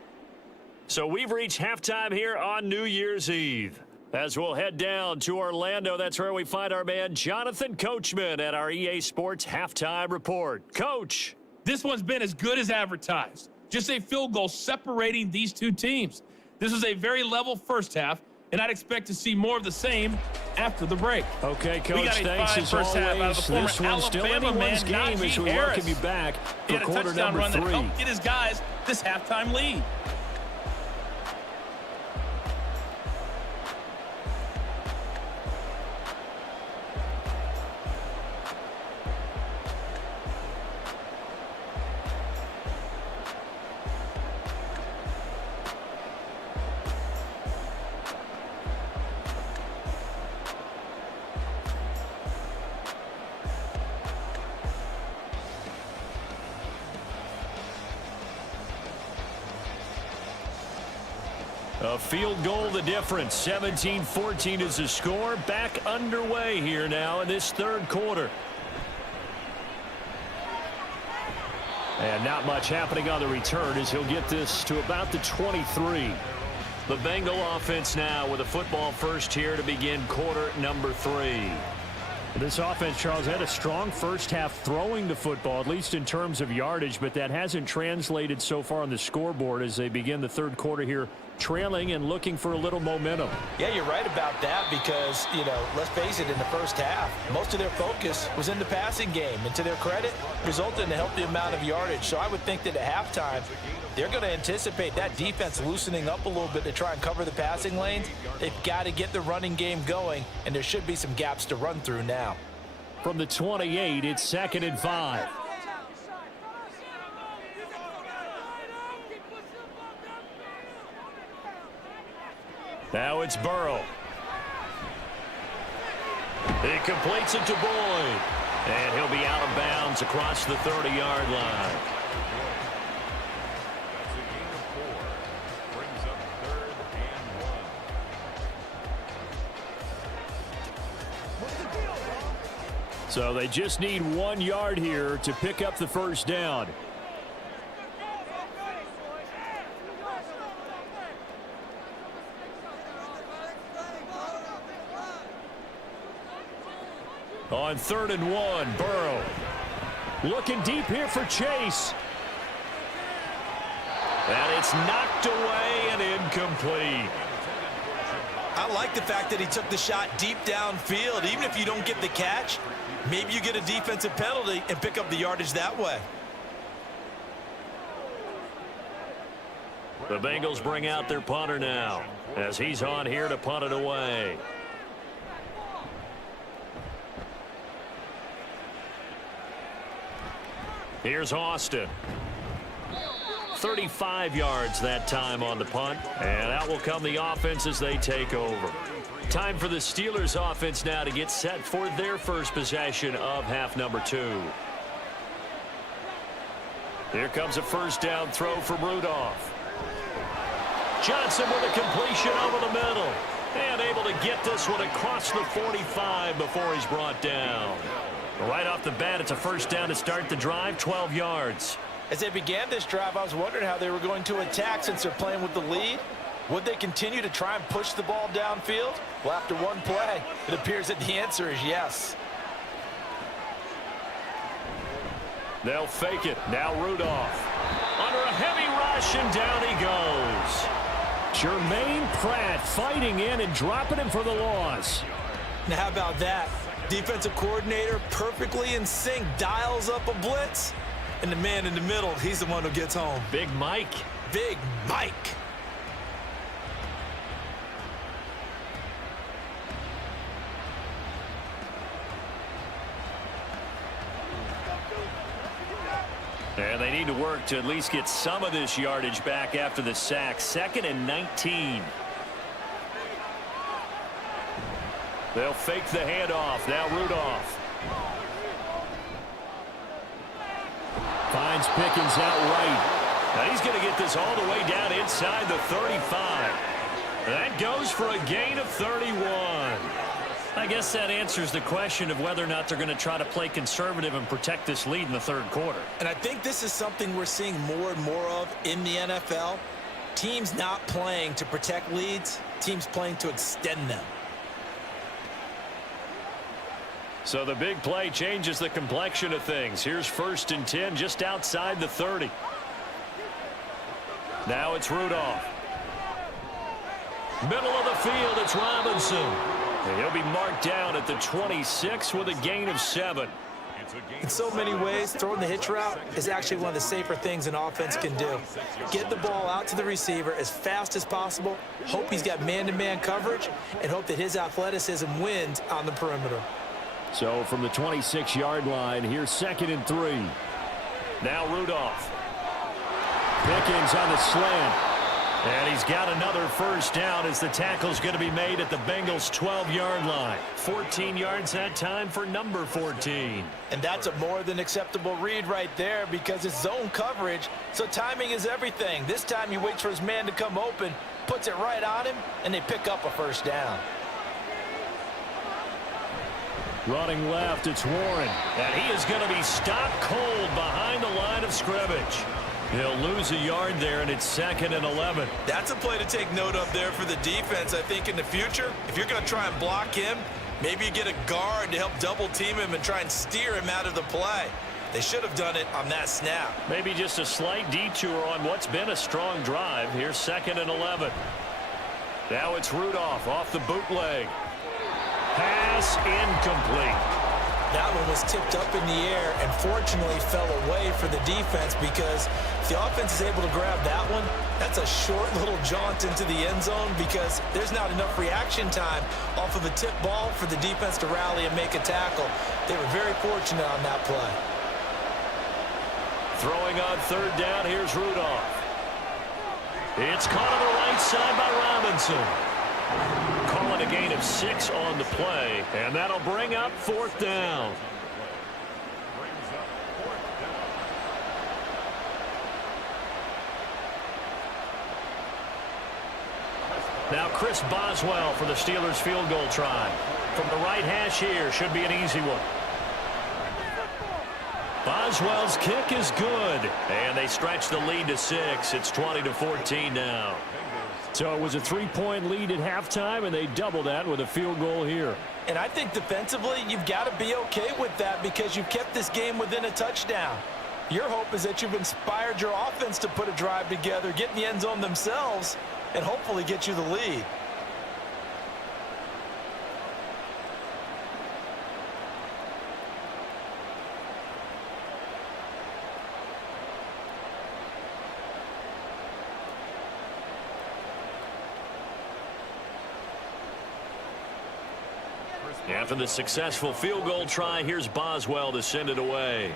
So we've reached halftime here on New Year's Eve. As we'll head down to Orlando, that's where we find our man Jonathan Coachman at our EA Sports Halftime Report. Coach. This one's been as good as advertised. Just a field goal separating these two teams. This was a very level first half, and I'd expect to see more of the same after the break. Okay, Coach, we got a thanks fine as first half out of the always. former This one's still Alabama anyone's man, game as we Najee welcome Harris. you back He for had a quarter touchdown number run 3. that helped get his guys this halftime lead. A field goal the difference. 17-14 is the score. Back underway here now in this third quarter. And not much happening on the return as he'll get this to about the 23. The Bengal offense now with a football first here to begin quarter number 3. This offense, Charles, had a strong first half throwing the football, at least in terms of yardage, but that hasn't translated so far on the scoreboard as they begin the third quarter here, trailing and looking for a little momentum. Yeah, you're right about that because, let's face it, in the first half, most of their focus was in the passing game. And to their credit, resulted in a healthy amount of yardage. So I would think that at halftime, they're going to anticipate that defense loosening up a little bit to try and cover the passing lanes. They've got to get the running game going, and there should be some gaps to run through now. From the 28, it's 2nd and 5. Now it's Burrow. He completes it to Boyd. And he'll be out of bounds across the 30-yard line. That's a gain of 4. Brings up 3rd and 1. So they just need 1 yard here to pick up the first down. On 3rd and 1, Burrow. Looking deep here for Chase. And it's knocked away and incomplete. I like the fact that he took the shot deep downfield. Even if you don't get the catch, maybe you get a defensive penalty and pick up the yardage that way. The Bengals bring out their punter now as he's on here to punt it away. Here's Austin. 35 yards that time on the punt. And out will come the offense as they take over. Time for the Steelers offense now to get set for their first possession of half number 2. Here comes a first down throw from Rudolph. Johnson with a completion over the middle. And able to get this one across the 45 before he's brought down. Right off the bat, it's a first down to start the drive, 12 yards. As they began this drive, I was wondering how they were going to attack since they're playing with the lead. Would they continue to try and push the ball downfield? Well, after one play, it appears that the answer is yes. They'll fake it. Now Rudolph. Under a heavy rush, and down he goes. Jermaine Pratt fighting in and dropping him for the loss. Now, how about that? Defensive coordinator perfectly in sync, dials up a blitz, and the man in the middle, he's the one who gets home. Big Mike. Big Mike. And they need to work to at least get some of this yardage back after the sack. 2nd and 19. They'll fake the handoff. Now Rudolph. Finds Pickens out right. Now he's going to get this all the way down inside the 35. That goes for a gain of 31. I guess that answers the question of whether or not they're going to try to play conservative and protect this lead in the third quarter. And I think this is something we're seeing more and more of in the NFL. Teams not playing to protect leads, teams playing to extend them. So the big play changes the complexion of things. Here's 1st and 10 just outside the 30. Now it's Rudolph. Middle of the field, it's Robinson. And he'll be marked down at the 26 with a gain of 7. In so many ways, throwing the hitch route is actually one of the safer things an offense can do. Get the ball out to the receiver as fast as possible, hope he's got man-to-man coverage, and hope that his athleticism wins on the perimeter. So from the 26-yard line, here's 2nd and 3. Now Rudolph. Pickens on the slant. And he's got another first down as the tackle's going to be made at the Bengals' 12-yard line. 14 yards that time for number 14. And that's a more than acceptable read right there because it's zone coverage, so timing is everything. This time he waits for his man to come open, puts it right on him, and they pick up a first down. Running left, it's Warren. And he is going to be stopped cold behind the line of scrimmage. He'll lose a yard there, and it's 2nd and 11. That's a play to take note of there for the defense, I think, in the future. If you're going to try and block him, maybe you get a guard to help double team him and try and steer him out of the play. They should have done it on that snap. Maybe just a slight detour on what's been a strong drive. Here's 2nd and 11. Now it's Rudolph off the bootleg. Pass incomplete. That one was tipped up in the air and fortunately fell away for the defense because if the offense is able to grab that one, that's a short little jaunt into the end zone because there's not enough reaction time off of a tip ball for the defense to rally and make a tackle. They were very fortunate on that play. Throwing on 3rd down, here's Rudolph. It's caught on the right side by Robinson. Calling a gain of 6 on the play, and that'll bring up 4th down. Now Chris Boswell for the Steelers field goal try. From the right hash here, should be an easy one. Boswell's kick is good, and they stretch the lead to 6. It's 20-14 now. So it was a 3-point lead at halftime, and they double that with a field goal here. And I think defensively, you've got to be okay with that because you've kept this game within a touchdown. Your hope is that you've inspired your offense to put a drive together, get in the end zone themselves, and hopefully get you the lead. After the successful field goal try, here's Boswell to send it away.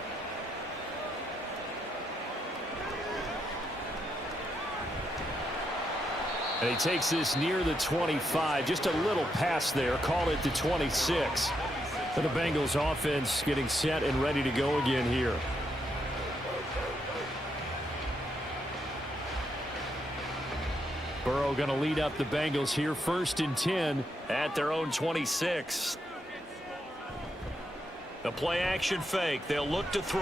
And he takes this near the 25. Just a little pass there. Call it the 26. For the Bengals offense getting set and ready to go again here. Burrow going to lead up the Bengals here, 1st and 10 at their own 26. The play action fake. They'll look to throw.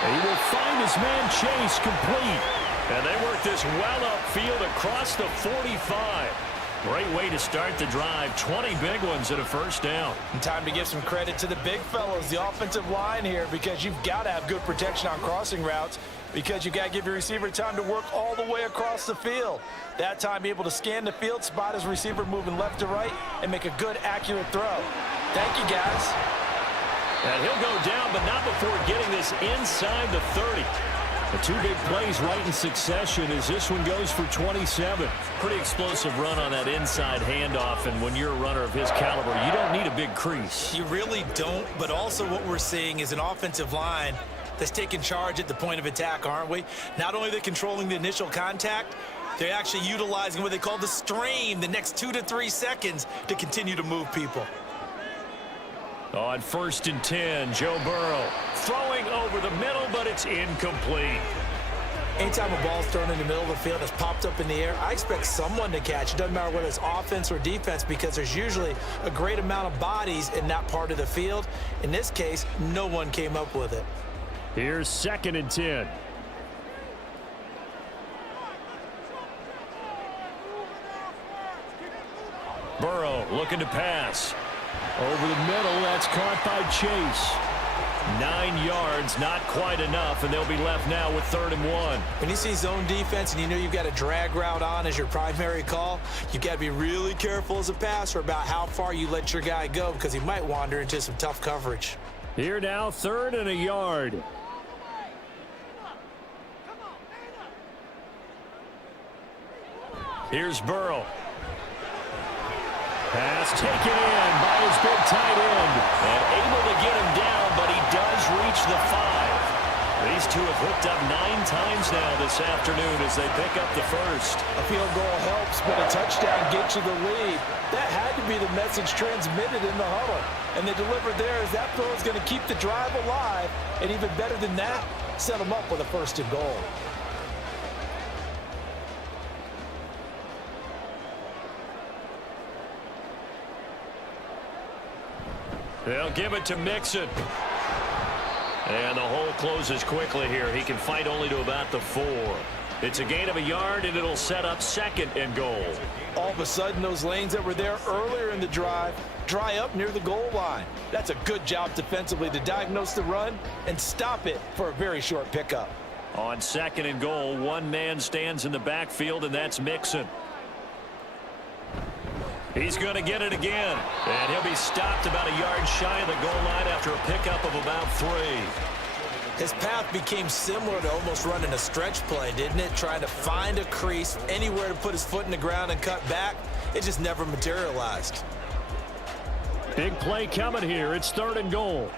He will find his man Chase, complete. And they work this well upfield across the 45. Great way to start the drive. 20 big ones and a first down. And time to give some credit to the big fellows, the offensive line here, because you've got to have good protection on crossing routes, because you've got to give your receiver time to work all the way across the field. That time able to scan the field, spot his receiver moving left to right, and make a good, accurate throw. Thank you, guys. And he'll go down, but not before getting this inside the 30. The two big plays right in succession as this one goes for 27. Pretty explosive run on that inside handoff, and when you're a runner of his caliber, you don't need a big crease. You really don't, but also what we're seeing is an offensive line that's taking charge at the point of attack, aren't we? Not only are they controlling the initial contact, they're actually utilizing what they call the strain, the next 2 to 3 seconds, to continue to move people. On 1st and 10, Joe Burrow throwing over the middle, but it's incomplete. Anytime a ball's thrown in the middle of the field, it's popped up in the air, I expect someone to catch. It doesn't matter whether it's offense or defense, because there's usually a great amount of bodies in that part of the field. In this case, no one came up with it. Here's 2nd and 10. Burrow looking to pass. Over the middle, that's caught by Chase. 9 yards, not quite enough, and they'll be left now with 3rd and 1. When you see zone defense and you know you've got a drag route on as your primary call, you've got to be really careful as a passer about how far you let your guy go, because he might wander into some tough coverage. Here now, 3rd and a yard. Here's Burrow. Pass taken in by his big tight end. And able to get him down, but he does reach the 5. These two have hooked up 9 times now this afternoon as they pick up the first. A field goal helps, but a touchdown gets you the lead. That had to be the message transmitted in the huddle. And they delivered there as that throw is going to keep the drive alive. And even better than that, set them up with a 1st and goal. They'll give it to Mixon. And the hole closes quickly here. He can fight only to about the 4. It's a gain of a yard, and it'll set up 2nd and goal. All of a sudden, those lanes that were there earlier in the drive dry up near the goal line. That's a good job defensively to diagnose the run and stop it for a very short pickup. On 2nd and goal, one man stands in the backfield, and that's Mixon. He's going to get it again, and he'll be stopped about a yard shy of the goal line after a pickup of about 3. His path became similar to almost running a stretch play, didn't it? Trying to find a crease, anywhere to put his foot in the ground and cut back. It just never materialized. Big play coming here. It's 3rd and goal.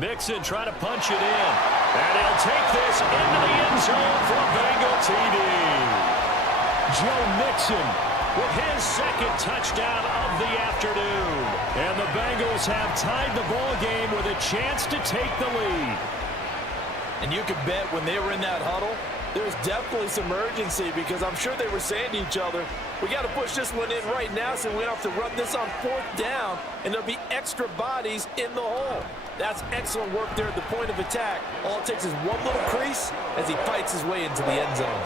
Mixon trying to punch it in. And he'll take this into the end zone for a Bengal TD. Joe Mixon with his 2nd touchdown of the afternoon. And the Bengals have tied the ball game with a chance to take the lead. And you can bet when they were in that huddle, there was definitely some urgency, because I'm sure they were saying to each other, we got to push this one in right now so we don't have to run this on 4th down, and there'll be extra bodies in the hole. That's excellent work there at the point of attack. All it takes is one little crease as he fights his way into the end zone.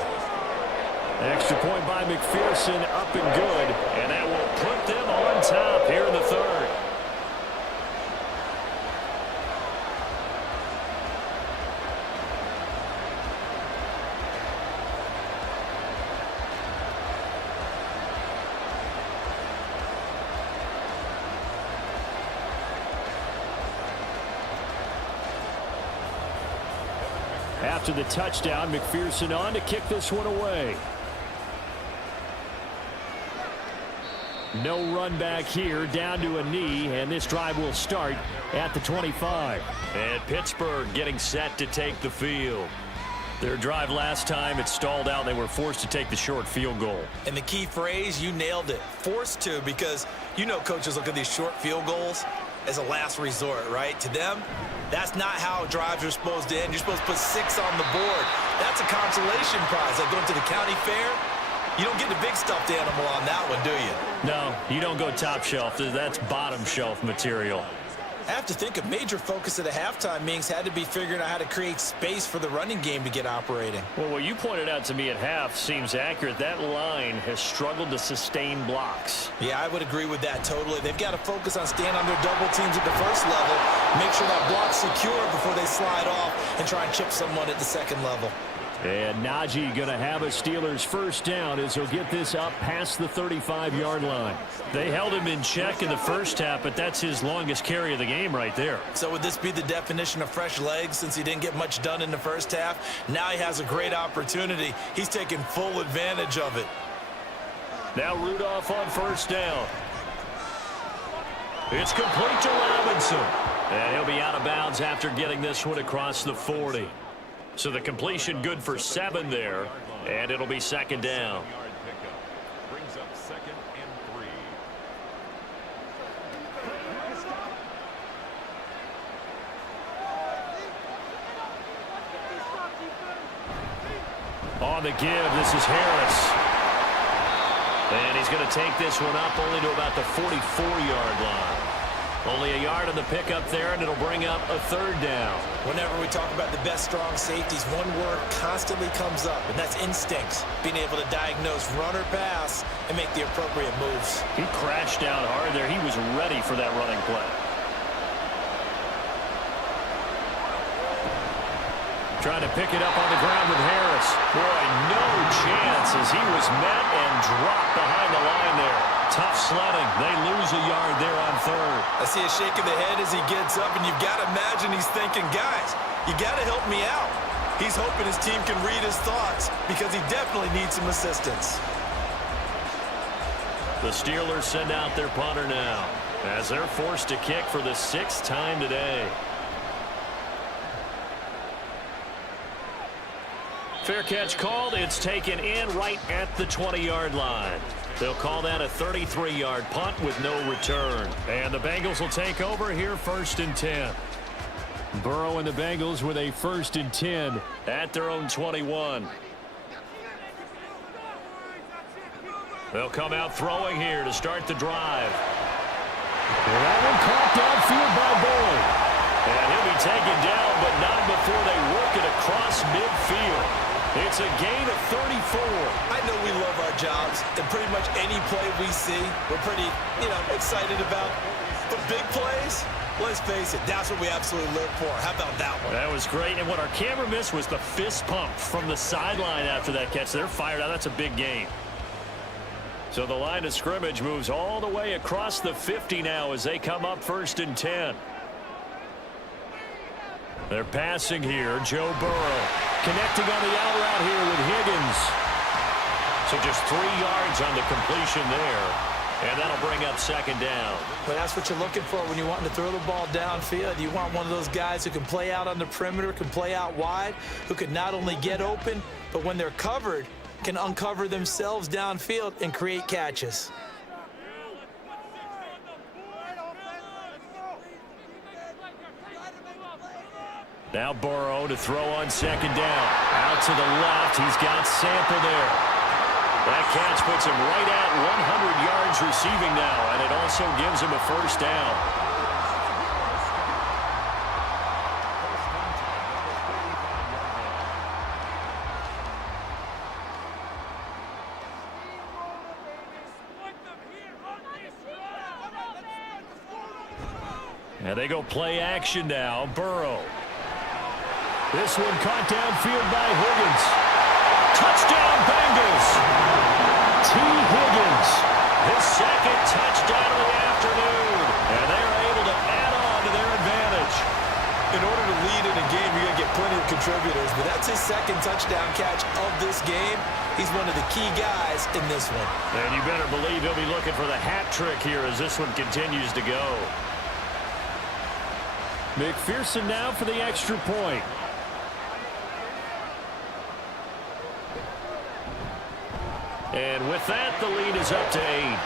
Extra point by McPherson, up and good. And that will put them on top here in the 3rd. After the touchdown, McPherson on to kick this one away. No run back here, down to a knee, and this drive will start at the 25. And Pittsburgh getting set to take the field. Their drive last time, it stalled out. They were forced to take the short field goal. And the key phrase, you nailed it, forced to, because you know coaches look at these short field goals as a last resort, right? To them, That's not how drives are supposed to end. You're supposed to put 6 on the board. That's a consolation prize. Like going to the county fair, you don't get the big stuffed animal on that one, do you? No, you don't go top shelf. That's bottom shelf material. I have to think a major focus of the halftime meetings had to be figuring out how to create space for the running game to get operating. Well, what you pointed out to me at half seems accurate. That line has struggled to sustain blocks. Yeah, I would agree with that totally. They've got to focus on staying on their double teams at the first level, make sure that block's secure before they slide off and try and chip someone at the second level. And Najee going to have a Steelers first down as he'll get this up past the 35-yard line. They held him in check in the first half, but that's his longest carry of the game right there. So would this be the definition of fresh legs since he didn't get much done in the first half? Now he has a great opportunity. He's taking full advantage of it. Now Rudolph on first down. It's complete to Robinson. And he'll be out of bounds after getting this one across the 40. So the completion good for 7 there, and it'll be second down. Brings up 2nd and 3. On the give, this is Harris. And he's going to take this one up only to about the 44-yard line. Only a yard on the pickup there, and it'll bring up a 3rd down. Whenever we talk about the best strong safeties, one word constantly comes up, and that's instincts. Being able to diagnose run or pass and make the appropriate moves. He crashed down hard there. He was ready for that running play. Trying to pick it up on the ground with Harris. Boy, no chance as he was met and dropped behind the line there. Tough sledding. They lose a yard there on 3rd. I see a shake of the head as he gets up, and you've got to imagine he's thinking, guys, you got to help me out. He's hoping his team can read his thoughts because he definitely needs some assistance. The Steelers send out their punter now as they're forced to kick for the 6th time today. Fair catch called. It's taken in right at the 20-yard line. They'll call that a 33-yard punt with no return. And the Bengals will take over here 1st and 10. Burrow and the Bengals with a 1st and 10 at their own 21. They'll come out throwing here to start the drive. And that one caught downfield by Boyd. And he'll be taken down, but not before they work it across midfield. It's a gain of 34. I know we love our jobs, and pretty much any play we see, we're pretty, excited about. But big plays, let's face it, that's what we absolutely live for. How about that one? That was great, and what our camera missed was the fist pump from the sideline after that catch. They're fired out. That's a big gain. So the line of scrimmage moves all the way across the 50 now as they come up 1st and 10. They're passing here. Joe Burrow connecting on the out route here with Higgins. So just 3 yards on the completion there. And that'll bring up 2nd down. But that's what you're looking for when you want to throw the ball downfield. You want one of those guys who can play out on the perimeter, can play out wide, who can not only get open, but when they're covered, can uncover themselves downfield and create catches. Now Burrow to throw on 2nd down. Out to the left. He's got Sample there. That catch puts him right at 100 yards receiving now, and it also gives him a 1st down. And they go play action now. Burrow. This one caught downfield by Higgins. Touchdown, Bengals. T. Higgins, his 2nd touchdown of the afternoon. And they're able to add on to their advantage. In order to lead in a game, you're going to get plenty of contributors, but that's his 2nd touchdown catch of this game. He's one of the key guys in this one. And you better believe he'll be looking for the hat trick here as this one continues to go. McPherson now for the extra point. And with that, the lead is up to 8.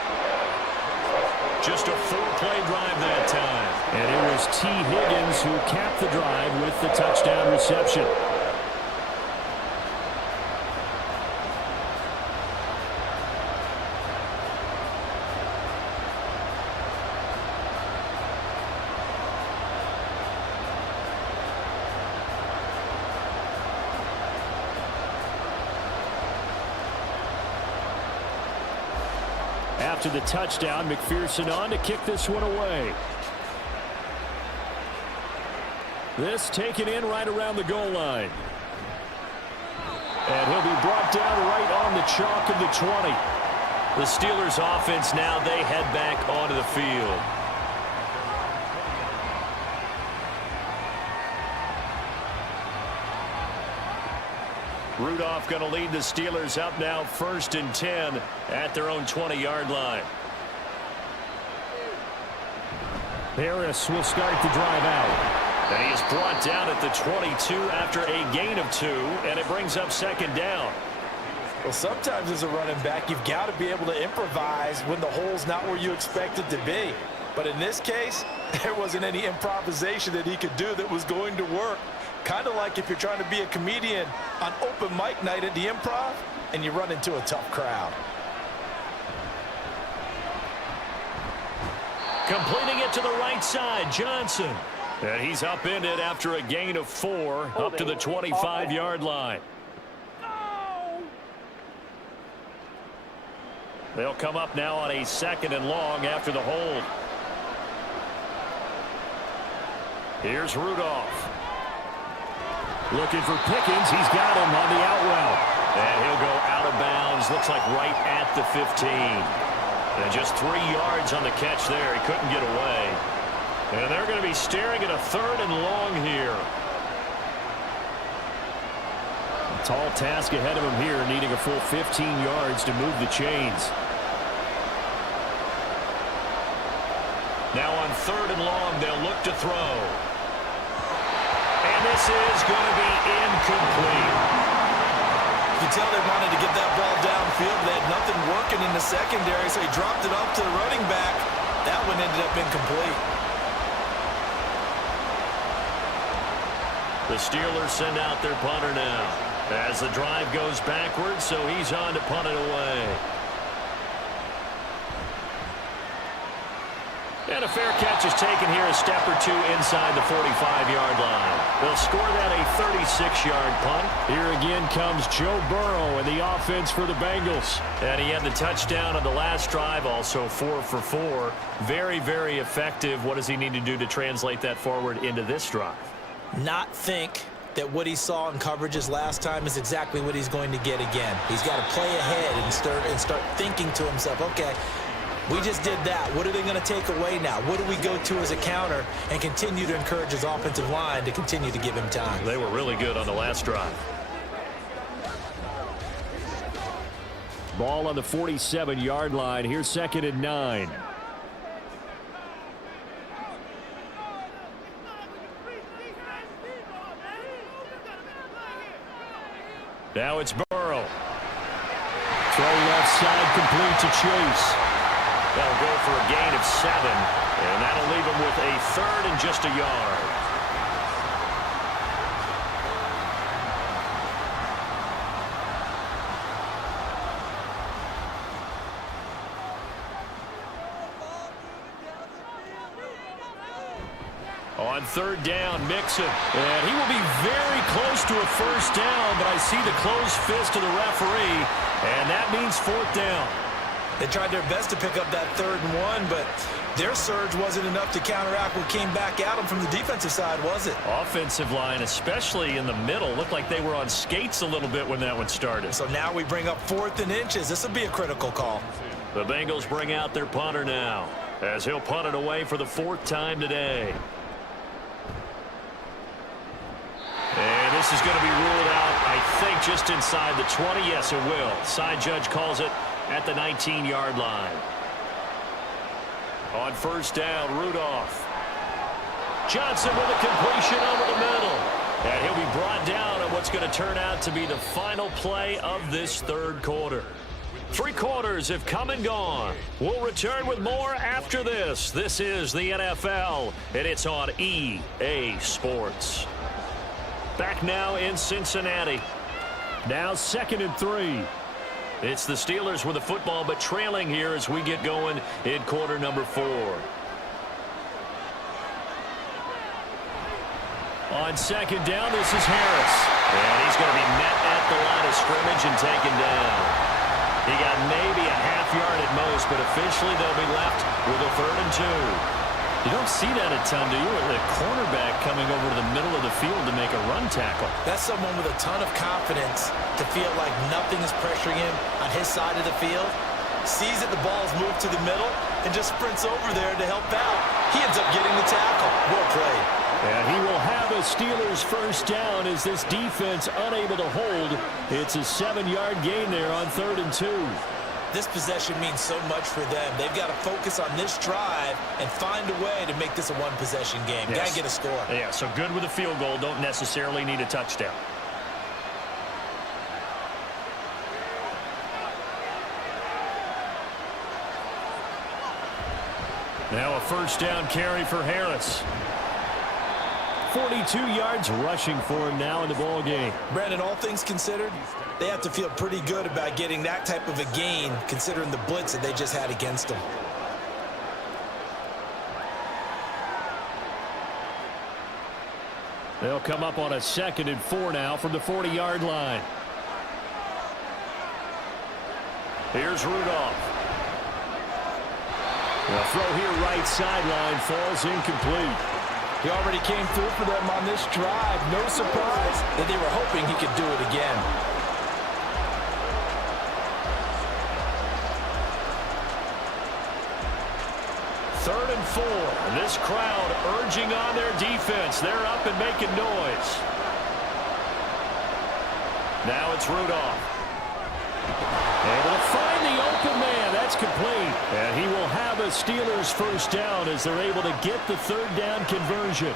Just a 4-play drive that time. And it was T. Higgins who capped the drive with the touchdown reception. After the touchdown, McPherson on to kick this one away. This taken in right around the goal line. And he'll be brought down right on the chalk of the 20. The Steelers offense now, they head back onto the field. Rudolph going to lead the Steelers up now 1st and 10 at their own 20-yard line. Harris will start the drive out. And he is brought down at the 22 after a gain of 2, and it brings up 2nd down. Well, sometimes as a running back, you've got to be able to improvise when the hole's not where you expect it to be. But in this case, there wasn't any improvisation that he could do that was going to work. Kind of like if you're trying to be a comedian on open mic night at the Improv and you run into a tough crowd. Completing it to the right side, Johnson. And he's upended after a gain of 4 up to the 25-yard line. They'll come up now on a 2nd and long after the hold. Here's Rudolph. Looking for Pickens. He's got him on the out route. And he'll go out of bounds. Looks like right at the 15. And just 3 yards on the catch there. He couldn't get away. And they're going to be staring at a 3rd and long here. A tall task ahead of him here, needing a full 15 yards to move the chains. Now on 3rd and long, they'll look to throw. And this is going to be incomplete. You can tell they wanted to get that ball downfield. They had nothing working in the secondary, so he dropped it off to the running back. That one ended up incomplete. The Steelers send out their punter now as the drive goes backwards, so he's on to punt it away. And a fair catch is taken here, a step or 2 inside the 45-yard line. They'll score that a 36-yard punt. Here again comes Joe Burrow and the offense for the Bengals. And he had the touchdown on the last drive, also 4 for 4. Very, very effective. What does he need to do to translate that forward into this drive? Not think that what he saw in coverages last time is exactly what he's going to get again. He's got to play ahead and start thinking to himself, okay, we just did that. What are they going to take away now? What do we go to as a counter? And continue to encourage his offensive line to continue to give him time. They were really good on the last drive. Ball on the 47-yard line. Here's 2nd and 9. Now it's Burrow. Throw left side, complete to Chase. That'll go for a gain of 7, and that'll leave him with a 3rd and just a yard. On 3rd down, Mixon. And he will be very close to a 1st down, but I see the closed fist of the referee, and that means 4th down. They tried their best to pick up that 3rd and 1, but their surge wasn't enough to counteract what came back at them from the defensive side, was it? Offensive line, especially in the middle, looked like they were on skates a little bit when that one started. So now we bring up 4th and inches. This will be a critical call. The Bengals bring out their punter now, as he'll punt it away for the 4th time today. And this is going to be ruled out, I think, just inside the 20. Yes, it will. Side judge calls it at the 19-yard line. On 1st down, Rudolph. Johnson with a completion over the middle. And he'll be brought down on what's going to turn out to be the final play of this 3rd quarter. Three quarters have come and gone. We'll return with more after this. This is the NFL, and it's on EA Sports. Back now in Cincinnati. Now 2nd and 3. It's the Steelers with the football, but trailing here as we get going in quarter number 4. On 2nd down, this is Harris. And he's going to be met at the line of scrimmage and taken down. He got maybe a half yard at most, but officially they'll be left with a 3rd and 2. You don't see that a ton, do you? The cornerback coming over to the middle of the field to make a run tackle. That's someone with a ton of confidence to feel like nothing is pressuring him on his side of the field. Sees that the ball is moved to the middle and just sprints over there to help out. He ends up getting the tackle. Well played. And he will have a Steelers 1st down as this defense unable to hold. It's a 7-yard gain there on 3rd and 2. This possession means so much for them. They've got to focus on this drive and find a way to make this a one-possession game. Yes. Got to get a score. Yeah, so good with a field goal. Don't necessarily need a touchdown. Now a 1st down carry for Harris. 42 yards rushing for him now in the ball game. Brandon, all things considered, they have to feel pretty good about getting that type of a gain considering the blitz that they just had against them. They'll come up on a 2nd and 4 now from the 40-yard line. Here's Rudolph. The throw here right sideline falls incomplete. He already came through for them on this drive. No surprise that they were hoping he could do it again. Third and 4. And this crowd urging on their defense. They're up and making noise. Now it's Rudolph. Able to find the open man. That's complete. And he will have a Steelers 1st down as they're able to get the 3rd down conversion.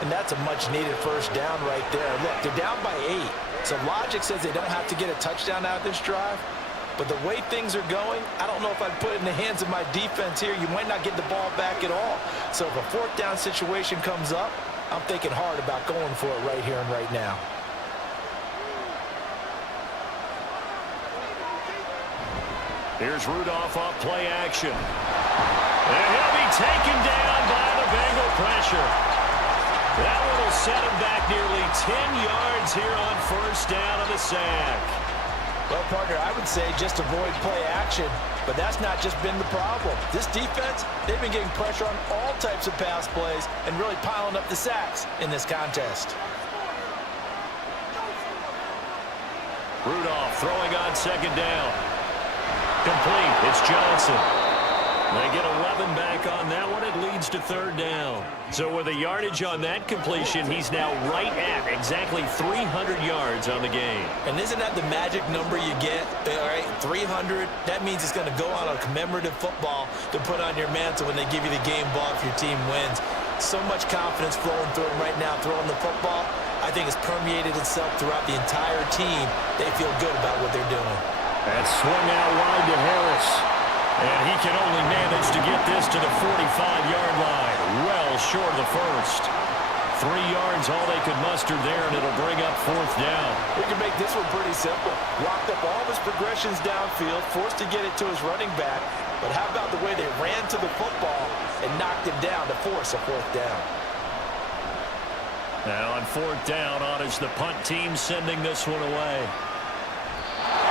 And that's a much-needed 1st down right there. Look, they're down by 8. So logic says they don't have to get a touchdown out of this drive. But the way things are going, I don't know if I'd put it in the hands of my defense here. You might not get the ball back at all. So if a 4th down situation comes up, I'm thinking hard about going for it right here and right now. Here's Rudolph off play action. And he'll be taken down by the Bengal pressure. That one will set him back nearly 10 yards here on 1st down of the sack. Well, partner, I would say just avoid play action, but that's not just been the problem. This defense, they've been getting pressure on all types of pass plays and really piling up the sacks in this contest. Rudolph throwing on 2nd down. Complete. It's Johnson. They get 11 back on that one. It leads to 3rd down. So with the yardage on that completion, he's now right at exactly 300 yards on the game. And isn't that the magic number you get? All right, 300. That means it's going to go on a commemorative football to put on your mantle when they give you the game ball if your team wins. So much confidence flowing through him right now, throwing the football. I think it's permeated itself throughout the entire team. They feel good about what they're doing. That swung out wide to Harris. And he can only manage to get this to the 45-yard line. Well short of the 1st. 3 yards, all they could muster there, and it'll bring up 4th down. We can make this one pretty simple. Locked up all of his progressions downfield, forced to get it to his running back. But how about the way they ran to the football and knocked him down to force a 4th down? Now on 4th down, on is the punt team sending this one away.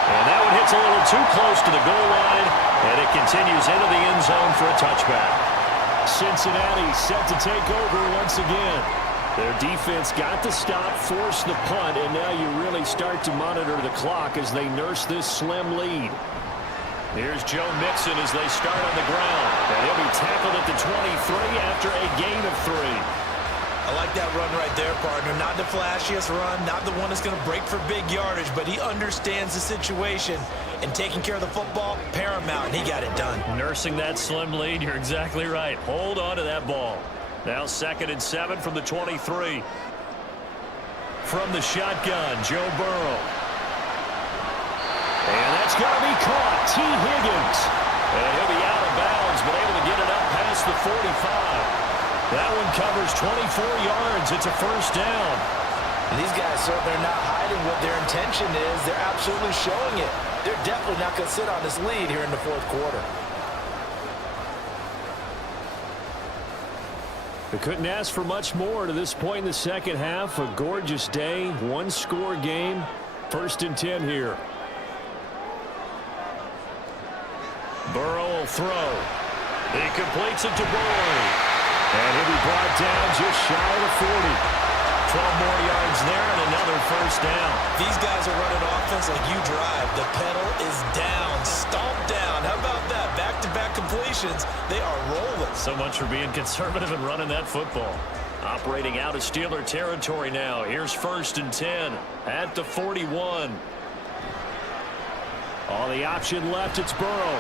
And that one hits a little too close to the goal line, and it continues into the end zone for a touchback. Cincinnati set to take over once again. Their defense got the stop, forced the punt, and now you really start to monitor the clock as they nurse this slim lead. Here's Joe Mixon as they start on the ground. And he'll be tackled at the 23 after a gain of 3. I like that run right there, partner. Not the flashiest run, not the one that's going to break for big yardage, but he understands the situation, and taking care of the football, paramount, and he got it done. Nursing that slim lead, you're exactly right. Hold on to that ball. Now 2nd and 7 from the 23. From the shotgun, Joe Burrow. And that's going to be caught. T. Higgins. And he'll be out of bounds, but able to get it up past the 45. That one covers 24 yards. It's a first down. And these guys certainly are not hiding what their intention is. They're absolutely showing it. They're definitely not going to sit on this lead here in the fourth quarter. They couldn't ask for much more to this point in the second half. A gorgeous day, one-score game. First and 10 here. Burrow will throw. He completes it to Boyd. And he'll be brought down just shy of the 40. 12 more yards there and another first down. These guys are running offense like you drive. The pedal is down, stomped down. How about that? Back-to-back completions. They are rolling. So much for being conservative and running that football. Operating out of Steeler territory now. Here's first and 10 at the 41. On the option left, it's Burrow.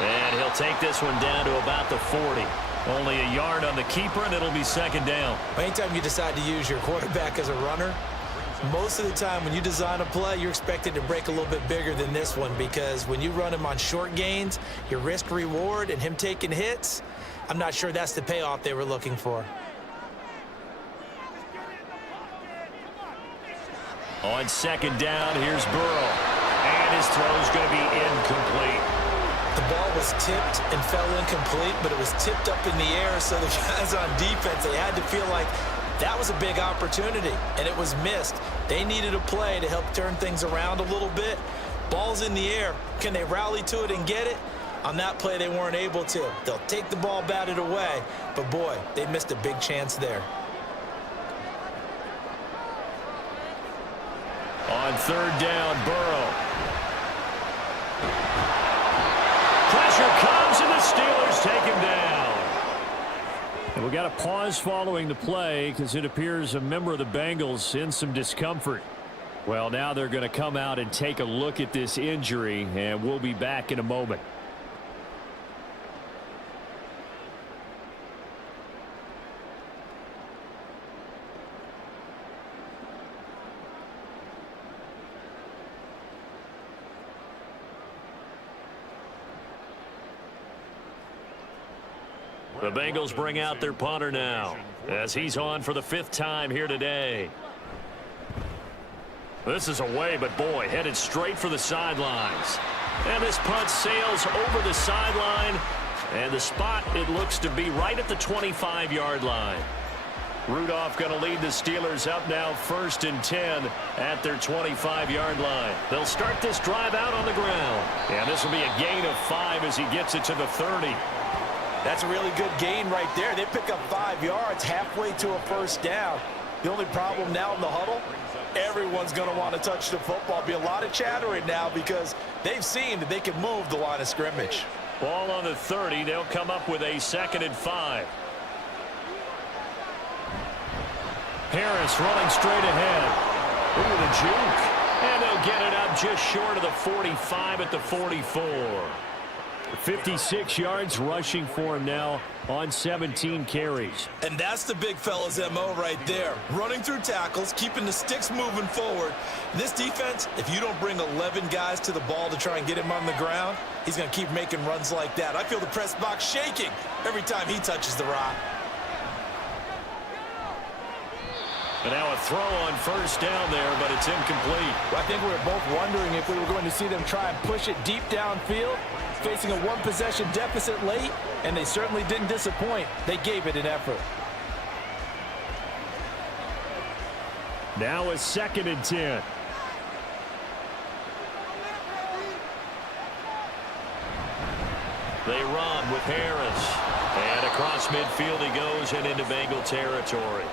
And he'll take this one down to about the 40. Only a yard on the keeper, and it'll be second down. Anytime you decide to use your quarterback as a runner, most of the time when you design a play, you're expected to break a little bit bigger than this one, because when you run him on short gains, your risk-reward and him taking hits, I'm not sure that's the payoff they were looking for. On second down, here's Burrow. And his throw's going to be incomplete. The ball was tipped and fell incomplete, but it was tipped up in the air, so the guys on defense, they had to feel like that was a big opportunity, and it was missed. They needed a play to help turn things around a little bit. Ball's in the air. Can they rally to it and get it? On that play, they weren't able to. They'll take the ball batted away, but boy, they missed a big chance there. On third down, Burrow. Pressure comes, and the Steelers take him down. And we got a pause following the play because it appears a member of the Bengals in some discomfort. Well, now they're going to come out and take a look at this injury, and we'll be back in a moment. The Bengals bring out their punter now as he's on for the 5th time here today. This is away, but boy, headed straight for the sidelines. And this punt sails over the sideline, and the spot, it looks to be right at the 25-yard line. Rudolph going to lead the Steelers up now, first and 10 at their 25-yard line. They'll start this drive out on the ground. And this will be a gain of 5 as he gets it to the 30. That's a really good gain right there. They pick up 5 yards halfway to a first down. The only problem now in the huddle, everyone's going to want to touch the football. Be a lot of chattering now because they've seen that they can move the line of scrimmage. Ball on the 30. They'll come up with a 2nd and 5. Harris running straight ahead. Ooh, the juke. And they'll get it up just short of the 45 at the 44. 56 yards rushing for him now on 17 carries. And that's the big fella's MO right there. Running through tackles, keeping the sticks moving forward. This defense, if you don't bring 11 guys to the ball to try and get him on the ground, he's going to keep making runs like that. I feel the press box shaking every time he touches the rock. And now a throw on first down there, but it's incomplete. Well, I think we were both wondering if we were going to see them try and push it deep downfield, facing a one-possession deficit late, and they certainly didn't disappoint. They gave it an effort. Now a 2nd and 10. They run with Harris. And across midfield he goes and into Bengal territory.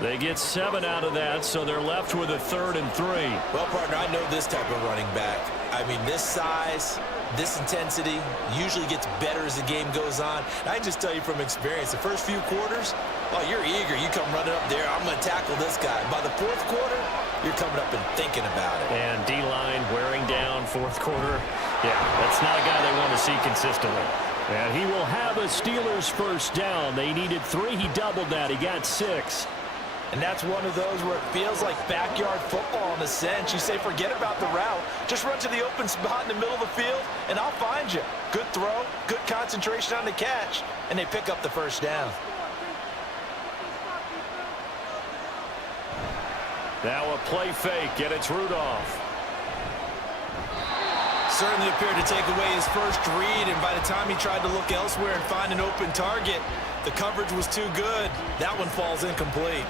They get 7 out of that, so they're left with a 3rd and 3. Well, partner, I know this type of running back. I mean, this size, this intensity usually gets better as the game goes on. And I just tell you from experience, the first few quarters, oh, you're eager. You come running up there, I'm going to tackle this guy. By the 4th quarter, you're coming up and thinking about it. And D-line wearing down 4th quarter. Yeah, that's not a guy they want to see consistently. And he will have a Steelers first down. They needed 3. He doubled that. He got 6. And that's one of those where it feels like backyard football in a sense. You say, forget about the route. Just run to the open spot in the middle of the field, and I'll find you. Good throw, good concentration on the catch, and they pick up the first down. Now a play fake, and it's Rudolph. Certainly appeared to take away his first read, and by the time he tried to look elsewhere and find an open target, the coverage was too good. That one falls incomplete.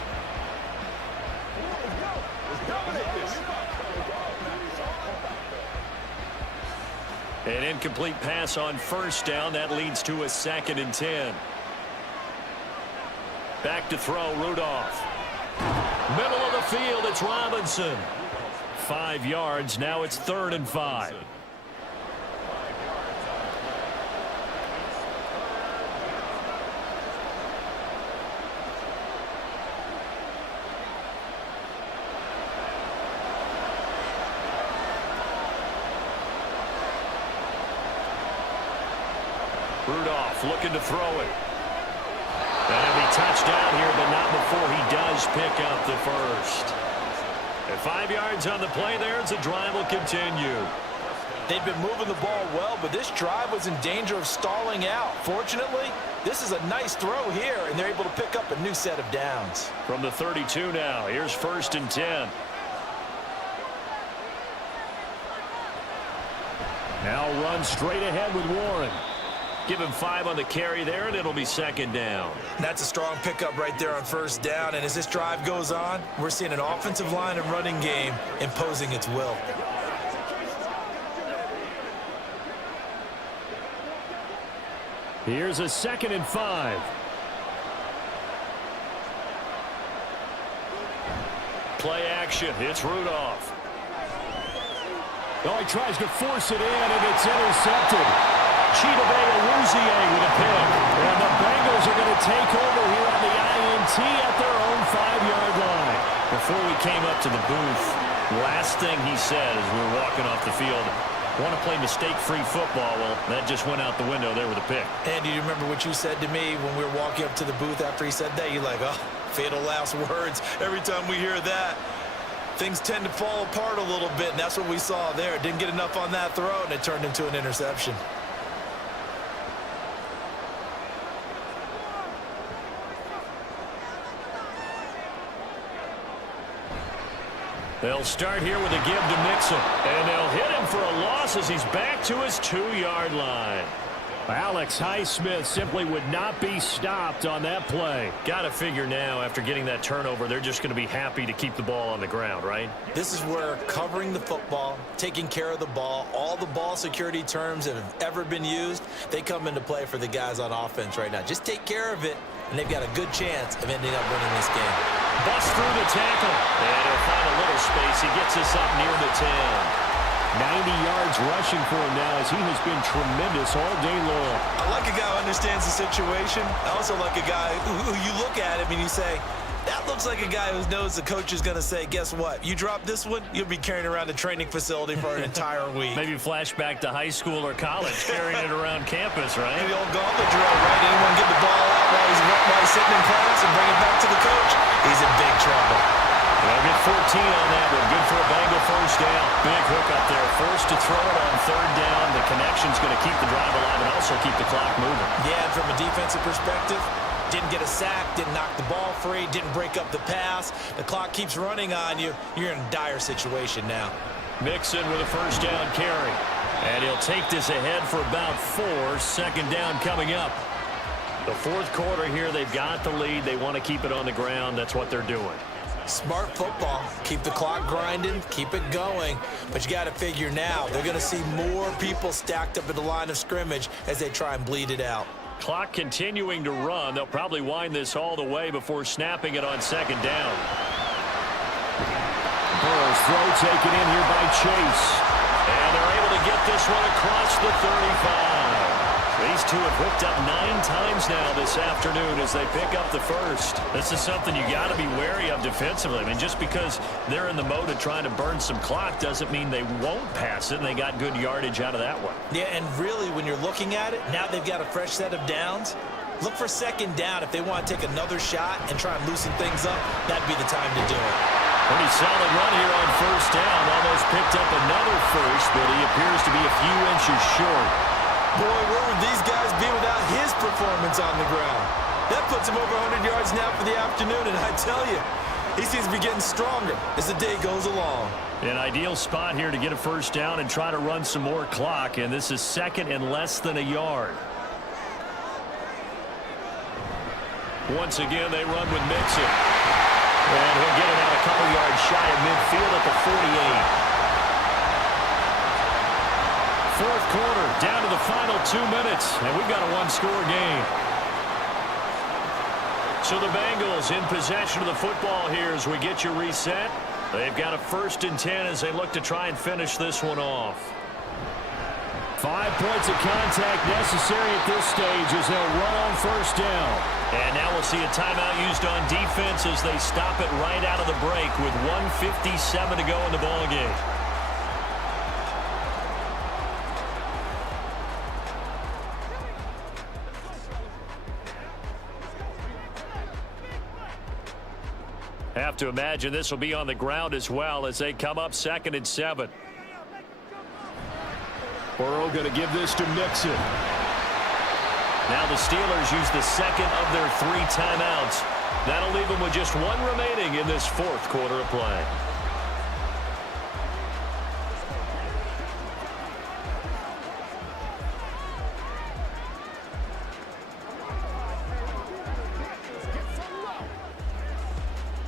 An incomplete pass on first down. That leads to a 2nd and 10. Back to throw, Rudolph. Middle of the field, it's Robinson. 5 yards, now it's 3rd and 5. Rudolph looking to throw it. That'll be touchdown here, but not before he does pick up the first. And 5 yards on the play there as the drive will continue. They've been moving the ball well, but this drive was in danger of stalling out. Fortunately, this is a nice throw here, and they're able to pick up a new set of downs. From the 32 now, here's 1st and 10. Now run straight ahead with Warren. Give him 5 on the carry there, and it'll be 2nd down. That's a strong pickup right there on first down, and as this drive goes on, we're seeing an offensive line and running game imposing its will. Here's a 2nd and 5. Play action, it's Rudolph. Oh, he tries to force it in, and it's intercepted. Chidobe-Awuzie with a pick. And the Bengals are going to take over here on the INT at their own 5-yard line. Before we came up to the booth, last thing he said as we were walking off the field, want to play mistake-free football. Well, that just went out the window there with a pick. Andy, do you remember what you said to me when we were walking up to the booth after he said that? You're like, oh, fatal last words. Every time we hear that, things tend to fall apart a little bit, and that's what we saw there. Didn't get enough on that throw, and it turned into an interception. They'll start here with a give to Mixon. And they'll hit him for a loss as he's back to his 2-yard line. Alex Highsmith simply would not be stopped on that play. Got to figure now, after getting that turnover, they're just going to be happy to keep the ball on the ground, right? This is where covering the football, taking care of the ball, all the ball security terms that have ever been used, they come into play for the guys on offense right now. Just take care of it, and they've got a good chance of ending up winning this game. Bust through the tackle. And he'll find a little space. He gets us up near the 10. 90 yards rushing for him now as he has been tremendous all day long. I like a guy who understands the situation. I also like a guy who you look at him and you say, that looks like a guy who knows the coach is going to say, guess what? You drop this one, you'll be carrying around the training facility for an entire week. Maybe flashback to high school or college, carrying it around campus, right? The old gauntlet drill, right? Anyone get the ball out while he's sitting in class and bring it back to the coach? He's in big trouble. They'll get 14 on that one. Good for a Bengal first down. Big hook up there. Forced to throw it on 3rd down. The connection's going to keep the drive alive and also keep the clock moving. Yeah, and from a defensive perspective, didn't get a sack, didn't knock the ball free, didn't break up the pass. The clock keeps running on you. You're in a dire situation now. Mixon with a first down carry. And he'll take this ahead for about 4. 2nd down coming up. The 4th quarter here, they've got the lead. They want to keep it on the ground. That's what they're doing. Smart football. Keep the clock grinding, keep it going. But you got to figure now, they're going to see more people stacked up at the line of scrimmage as they try and bleed it out. Clock continuing to run. They'll probably wind this all the way before snapping it on 2nd down. Burrow's throw taken in here by Chase. And they're able to get this one across the 35. These two have hooked up 9 times now this afternoon as they pick up the first. This is something you got to be wary of defensively. I mean, just because they're in the mode of trying to burn some clock doesn't mean they won't pass it, and they got good yardage out of that one. Yeah, and really, when you're looking at it, now they've got a fresh set of downs. Look for second down. If they want to take another shot and try and loosen things up, that'd be the time to do it. Pretty solid run here on first down. Almost picked up another first, but he appears to be a few inches short. Boy, where would these guys be without his performance on the ground? That puts him over 100 yards now for the afternoon, and I tell you, he seems to be getting stronger as the day goes along. An ideal spot here to get a first down and try to run some more clock, and this is second and less than a yard. Once again, they run with Mixon. And he'll get it out a couple yards shy of midfield at the 48. Fourth quarter, down to the final 2 minutes, and we've got a one-score game. So the Bengals in possession of the football here as we get you reset. They've got a 1st and 10 as they look to try and finish this one off. 5 points of contact necessary at this stage as they'll run on first down. And now we'll see a timeout used on defense as they stop it right out of the break with 1:57 to go in the ballgame. Have to imagine this will be on the ground as well as they come up 2nd and 7. Burrow going to give this to Mixon. Now the Steelers use the second of their 3 timeouts. That'll leave them with just 1 remaining in this 4th quarter of play.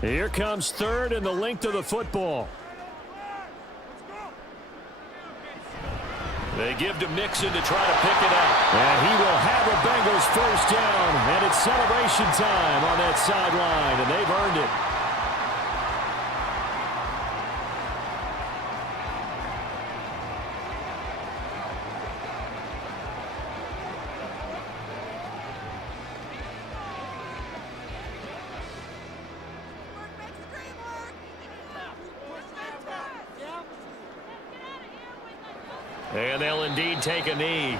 Here comes 3rd and the length of the football. They give to Mixon to try to pick it up. And he will have the Bengals first down. And it's celebration time on that sideline, and they've earned it. And they'll indeed take a knee.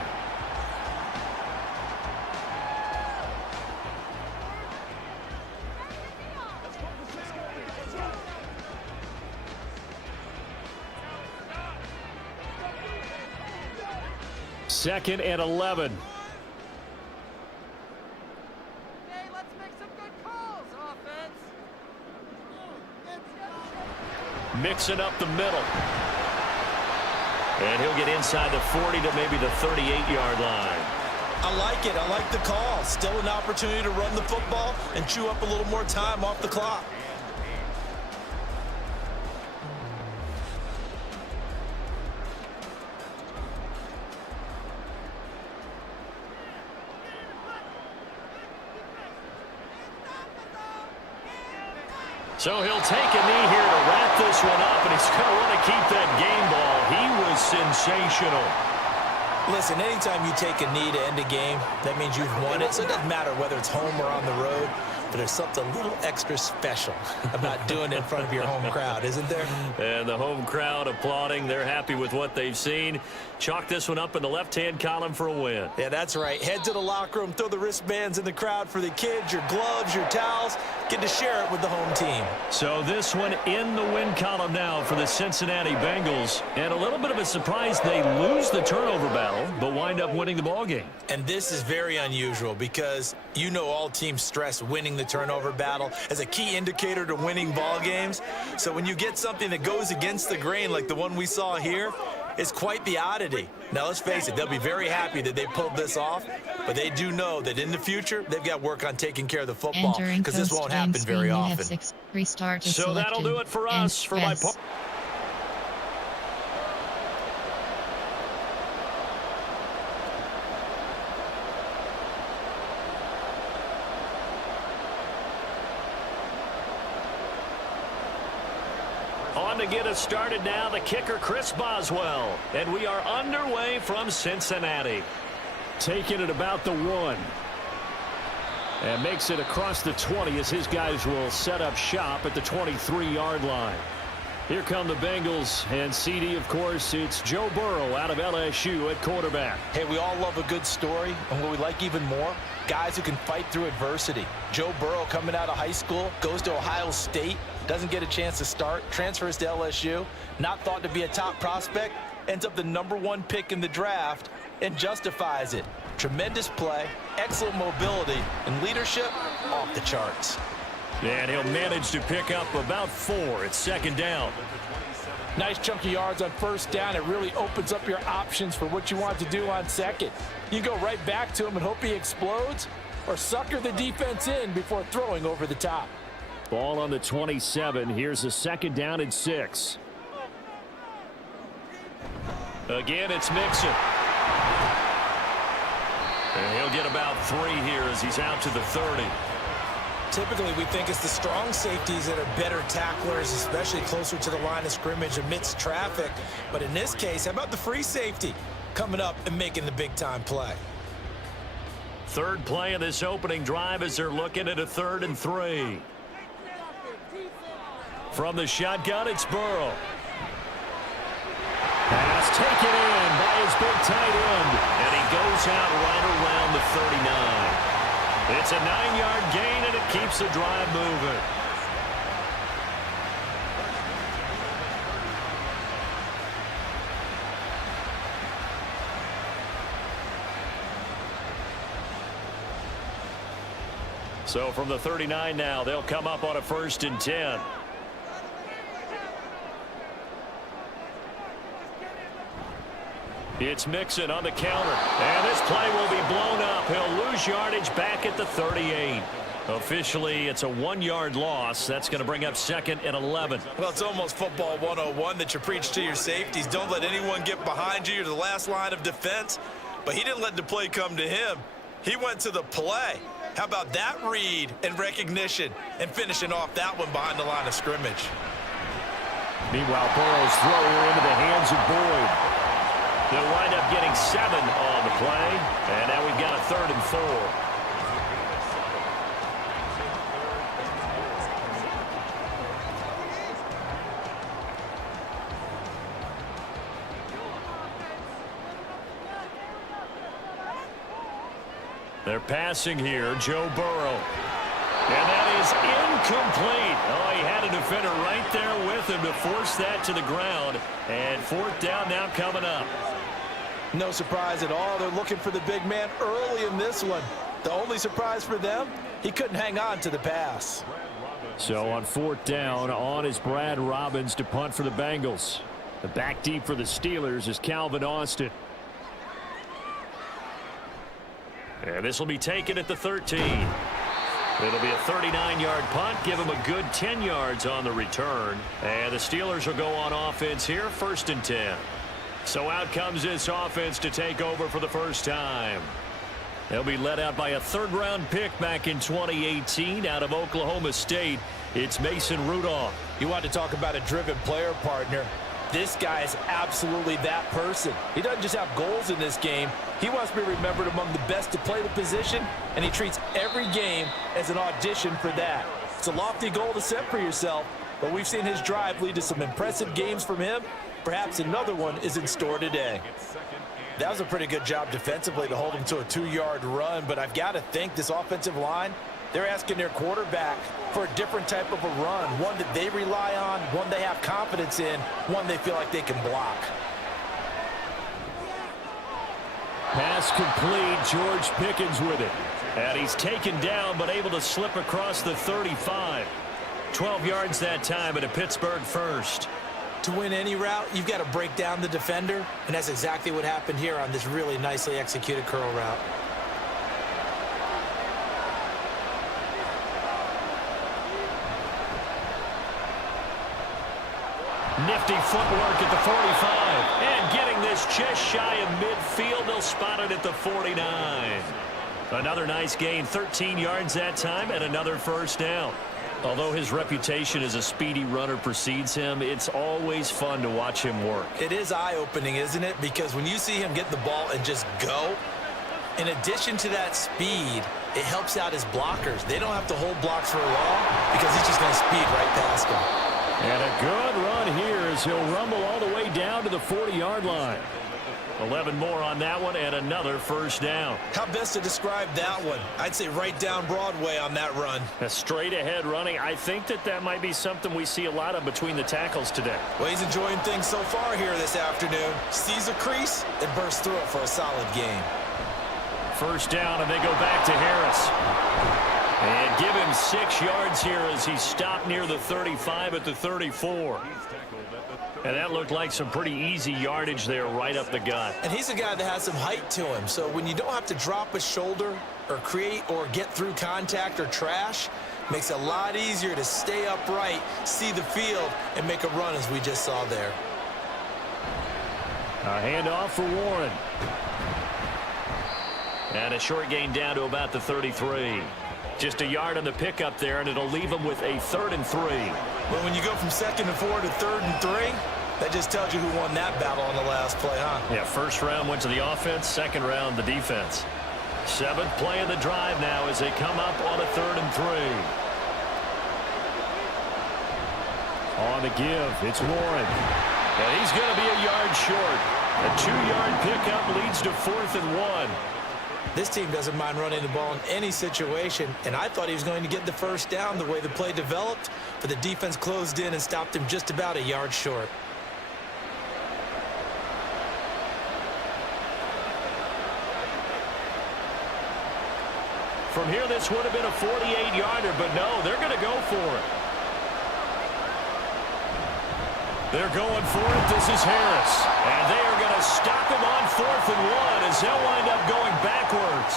Second and 11. Okay, let's make some good calls, offense. Mixing up the middle. And he'll get inside the 40 to maybe the 38-yard line. I like it. I like the call. Still an opportunity to run the football and chew up a little more time off the clock. So he'll take a knee here to wrap this one up, and he's going to want to keep that game ball. He was sensational. Listen, anytime you take a knee to end a game, that means you've won it. So it doesn't matter whether it's home or on the road, but there's something a little extra special about doing it in front of your home crowd, isn't there? And the home crowd applauding. They're happy with what they've seen. Chalk this one up in the left-hand column for a win. Yeah, that's right. Head to the locker room, throw the wristbands in the crowd for the kids, your gloves, your towels. Get to share it with the home team. So this one in the win column now for the Cincinnati Bengals. And a little bit of a surprise, they lose the turnover battle, but wind up winning the ballgame. And this is very unusual because you know all teams stress winning the turnover battle as a key indicator to winning ball games. So when you get something that goes against the grain like the one we saw here, it's quite the oddity. Now, let's face it, they'll be very happy that they pulled this off, but they do know that in the future, they've got work on taking care of the football because this won't happen very often. So that'll do it for us. For my part. On to get us started now, the kicker, Chris Boswell. And we are underway from Cincinnati. Taking it about the 1. And makes it across the 20 as his guys will set up shop at the 23-yard line. Here come the Bengals, and CD, of course, it's Joe Burrow out of LSU at quarterback. Hey, we all love a good story, and what we like even more, guys who can fight through adversity. Joe Burrow coming out of high school, goes to Ohio State, doesn't get a chance to start, transfers to LSU, not thought to be a top prospect, ends up the #1 pick in the draft, and justifies it. Tremendous play, excellent mobility, and leadership off the charts. And he'll manage to pick up about 4 at second down. Nice chunk of yards on first down. It really opens up your options for what you want to do on second. You go right back to him and hope he explodes, or sucker the defense in before throwing over the top. Ball on the 27. Here's a second down and 6. Again, it's Mixon. And he'll get about 3 here as he's out to the 30. Typically, we think it's the strong safeties that are better tacklers, especially closer to the line of scrimmage amidst traffic. But in this case, how about the free safety coming up and making the big-time play? Third play of this opening drive as they're looking at a 3rd and 3. From the shotgun, it's Burrow. Pass taken in by his big tight end. And he goes out right around the 39. It's a 9-yard gain, and it keeps the drive moving. So from the 39 now, they'll come up on a 1st and 10. It's Mixon on the counter, and this play will be blown up. He'll lose yardage back at the 38. Officially, it's a 1-yard loss. That's going to bring up 2nd and 11. Well, it's almost football 101 that you preach to your safeties. Don't let anyone get behind you. You're the last line of defense. But he didn't let the play come to him. He went to the play. How about that read and recognition and finishing off that one behind the line of scrimmage? Meanwhile, Burrow's throw here into the hands of Boyd. They'll wind up getting 7 on the play, and now we've got a 3rd and 4. They're passing here, Joe Burrow. And that is incomplete. Oh, he had a defender right there with him to force that to the ground. And 4th down now coming up. No surprise at all. They're looking for the big man early in this one. The only surprise for them, he couldn't hang on to the pass. So on 4th down, on is Brad Robbins to punt for the Bengals. The back deep for the Steelers is Calvin Austin. And this will be taken at the 13. It'll be a 39-yard punt. Give him a good 10 yards on the return. And the Steelers will go on offense here, 1st and 10. So out comes this offense to take over for the first time. They'll be led out by a 3rd-round pick back in 2018 out of Oklahoma State. It's Mason Rudolph. You want to talk about a driven player partner. This guy is absolutely that person. He doesn't just have goals in this game. He wants to be remembered among the best to play the position, and he treats every game as an audition for that. It's a lofty goal to set for yourself, but we've seen his drive lead to some impressive games from him. Perhaps another one is in store today. That was a pretty good job defensively to hold him to a 2-yard run, but I've got to think this offensive line, they're asking their quarterback for a different type of a run, one that they rely on, one they have confidence in, one they feel like they can block. Pass complete. George Pickens with it. And he's taken down but able to slip across the 35. 12 yards that time at a Pittsburgh 1st. To win any route, you've got to break down the defender, and that's exactly what happened here on this really nicely executed curl route. Nifty footwork at the 45. And getting this just shy of midfield. They'll spot it at the 49. Another nice gain. 13 yards that time and another 1st down. Although his reputation as a speedy runner precedes him, it's always fun to watch him work. It is eye-opening, isn't it? Because when you see him get the ball and just go, in addition to that speed, it helps out his blockers. They don't have to hold blocks for long because he's just going to speed right past them. And a good run here as he'll rumble all the way down to the 40-yard line. 11 more on that one and another first down. How best to describe that one? I'd say right down Broadway on that run. A straight ahead running. I think that might be something we see a lot of between the tackles today. Well, he's enjoying things so far here this afternoon. Sees a crease and bursts through it for a solid game. First down, and they go back to Harris. And give him 6 yards here as he stopped near the 35 at the 34. And that looked like some pretty easy yardage there right up the gut. And he's a guy that has some height to him. So when you don't have to drop a shoulder or create or get through contact or trash, makes it a lot easier to stay upright, see the field, and make a run as we just saw there. A handoff for Warren. And a short gain down to about the 33. Just a yard on the pickup there, and it'll leave them with a 3rd and 3. Well, when you go from 2nd and 4 to 3rd and 3, that just tells you who won that battle on the last play, huh? Yeah, first round went to the offense, second round the defense. 7th play of the drive now as they come up on a 3rd and 3. On the give, it's Warren. And he's going to be a yard short. A 2-yard pickup leads to 4th and 1. This team doesn't mind running the ball in any situation, and I thought he was going to get the first down the way the play developed, but the defense closed in and stopped him just about a yard short. From here, this would have been a 48-yarder, but no, they're going to go for it. They're going for it. This is Harris. And they are going to stop him on 4th and 1 as they'll wind up going backwards.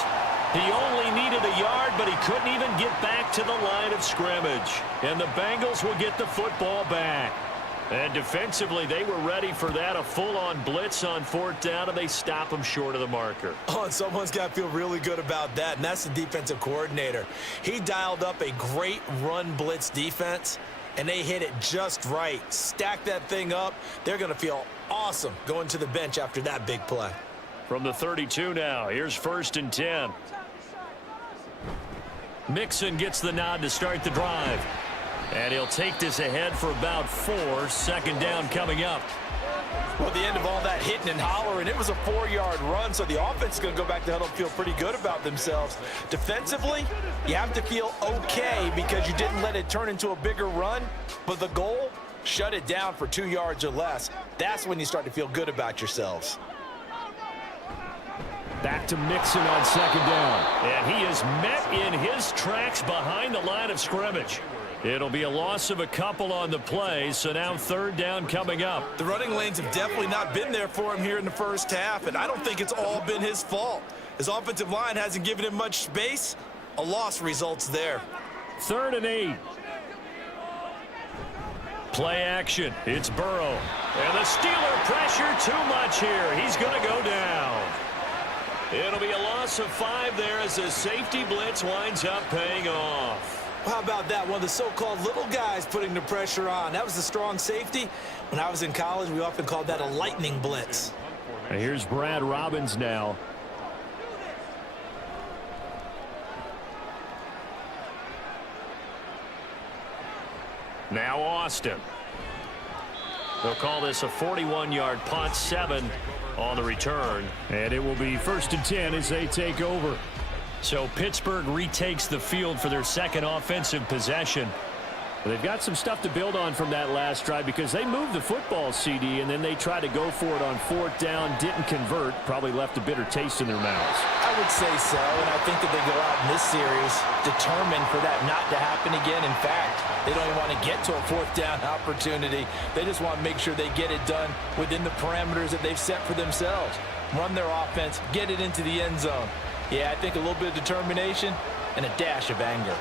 He only needed a yard, but he couldn't even get back to the line of scrimmage. And the Bengals will get the football back. And defensively, they were ready for that, a full-on blitz on 4th down, and they stop him short of the marker. Oh, and someone's got to feel really good about that, and that's the defensive coordinator. He dialed up a great run blitz defense, and they hit it just right. Stack that thing up. They're going to feel awesome going to the bench after that big play. From the 32 now, here's 1st and 10. Mixon gets the nod to start the drive. And he'll take this ahead for about 4. 2nd down coming up. Well, the end of all that hitting and hollering, it was a 4-yard run, so the offense is going to go back to huddle and feel pretty good about themselves. Defensively, you have to feel okay because you didn't let it turn into a bigger run, but the goal, shut it down for 2 yards or less. That's when you start to feel good about yourselves. Back to Mixon on 2nd down. And he is met in his tracks behind the line of scrimmage. It'll be a loss of a couple on the play, so now 3rd down coming up. The running lanes have definitely not been there for him here in the first half, and I don't think it's all been his fault. His offensive line hasn't given him much space. A loss results there. 3rd and 8. Play action. It's Burrow. And the Steeler pressure too much here. He's going to go down. It'll be a loss of 5 there as the safety blitz winds up paying off. How about that? One of the so-called little guys putting the pressure on. That was the strong safety. When I was in college, we often called that a lightning blitz. And here's Brad Robbins now. Now Austin. They'll call this a 41-yard punt, 7 on the return. And it will be 1st and 10 as they take over. So Pittsburgh retakes the field for their 2nd offensive possession. They've got some stuff to build on from that last drive because they moved the football, CD, and then they tried to go for it on 4th down, didn't convert, probably left a bitter taste in their mouths. I would say so, and I think that they go out in this series determined for that not to happen again. In fact, they don't even want to get to a 4th down opportunity. They just want to make sure they get it done within the parameters that they've set for themselves. Run their offense, get it into the end zone. Yeah, I think a little bit of determination and a dash of anger.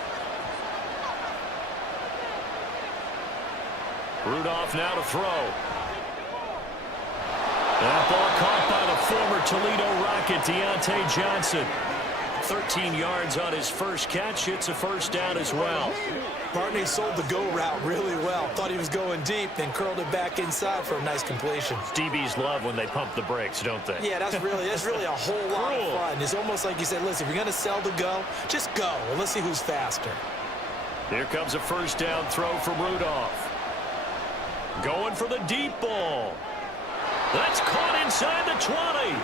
Rudolph now to throw. That ball caught by the former Toledo Rocket, Deontay Johnson. 13 yards on his first catch. It's a 1st down as well. Barney sold the go route really well. Thought he was going deep, then curled it back inside for a nice completion. DBs love when they pump the brakes, don't they? Yeah, that's really a whole lot of fun. It's almost like you said, listen, if you're going to sell the go, just go, and let's see who's faster. Here comes a 1st down throw from Rudolph. Going for the deep ball. That's caught inside the 20.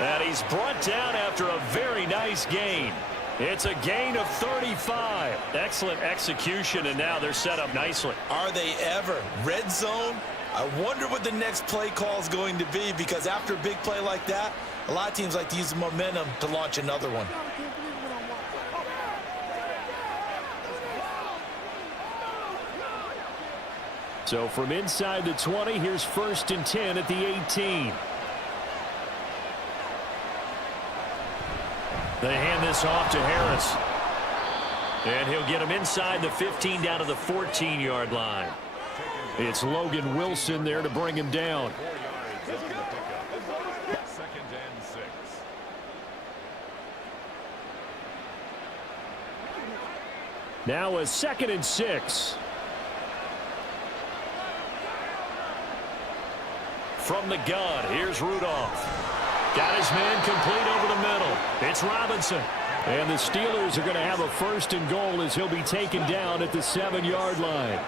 And he's brought down after a very nice gain. It's a gain of 35. Excellent execution, and now they're set up nicely. Are they ever? Red zone? I wonder what the next play call is going to be, because after a big play like that, a lot of teams like to use the momentum to launch another one. So from inside the 20, here's 1st and 10 at the 18. They hand this off to Harris. And he'll get him inside the 15 down to the 14-yard line. It's Logan Wilson there to bring him down. 4 yards looking to pick up. 2nd and 6. Now a 2nd and 6. From the gun, here's Rudolph. Got his man complete over the middle. It's Robinson. And the Steelers are going to have a 1st and goal as he'll be taken down at the 7-yard line.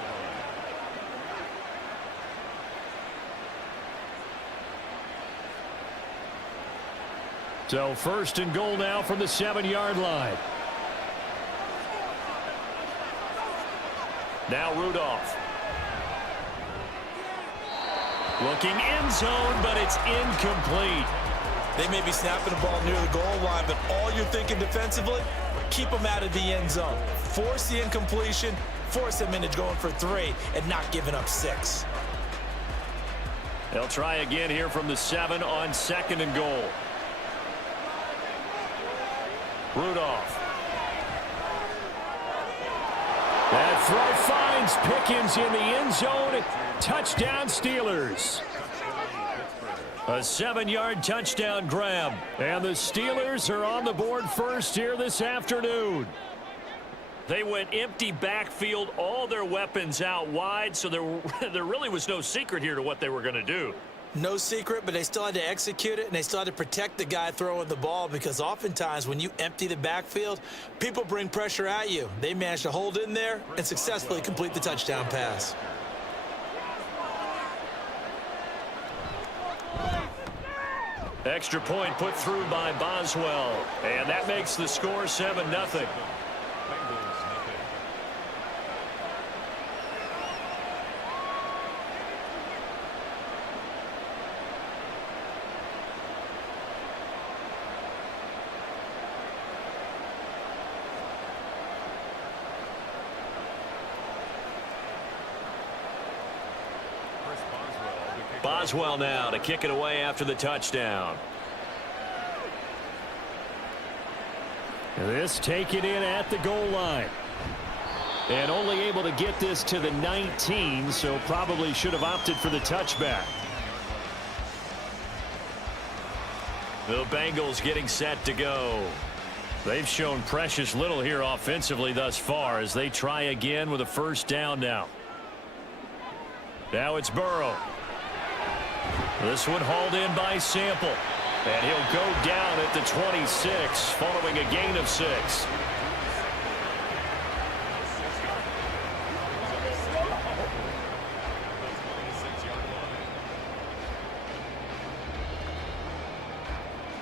So 1st and goal now from the 7-yard line. Now Rudolph. Looking end zone, but it's incomplete. They may be snapping the ball near the goal line, but all you're thinking defensively, keep them out of the end zone. Force the incompletion, force them into going for 3, and not giving up 6. They'll try again here from the 7 on 2nd and goal. Rudolph. That throw finds Pickens in the end zone. Touchdown Steelers. A 7-yard touchdown grab. And the Steelers are on the board first here this afternoon. They went empty backfield, all their weapons out wide, so there really was no secret here to what they were going to do. No secret, but they still had to execute it, and they still had to protect the guy throwing the ball, because oftentimes when you empty the backfield, people bring pressure at you. They managed to hold in there and successfully complete the touchdown pass. Extra point put through by Boswell. And that makes the score 7-0. Bengals Boswell now to kick it away after the touchdown. This taken in at the goal line. And only able to get this to the 19, so probably should have opted for the touchback. The Bengals getting set to go. They've shown precious little here offensively thus far as they try again with a 1st down now. Now it's Burrow. This one hauled in by Sample. And he'll go down at the 26 following a gain of 6.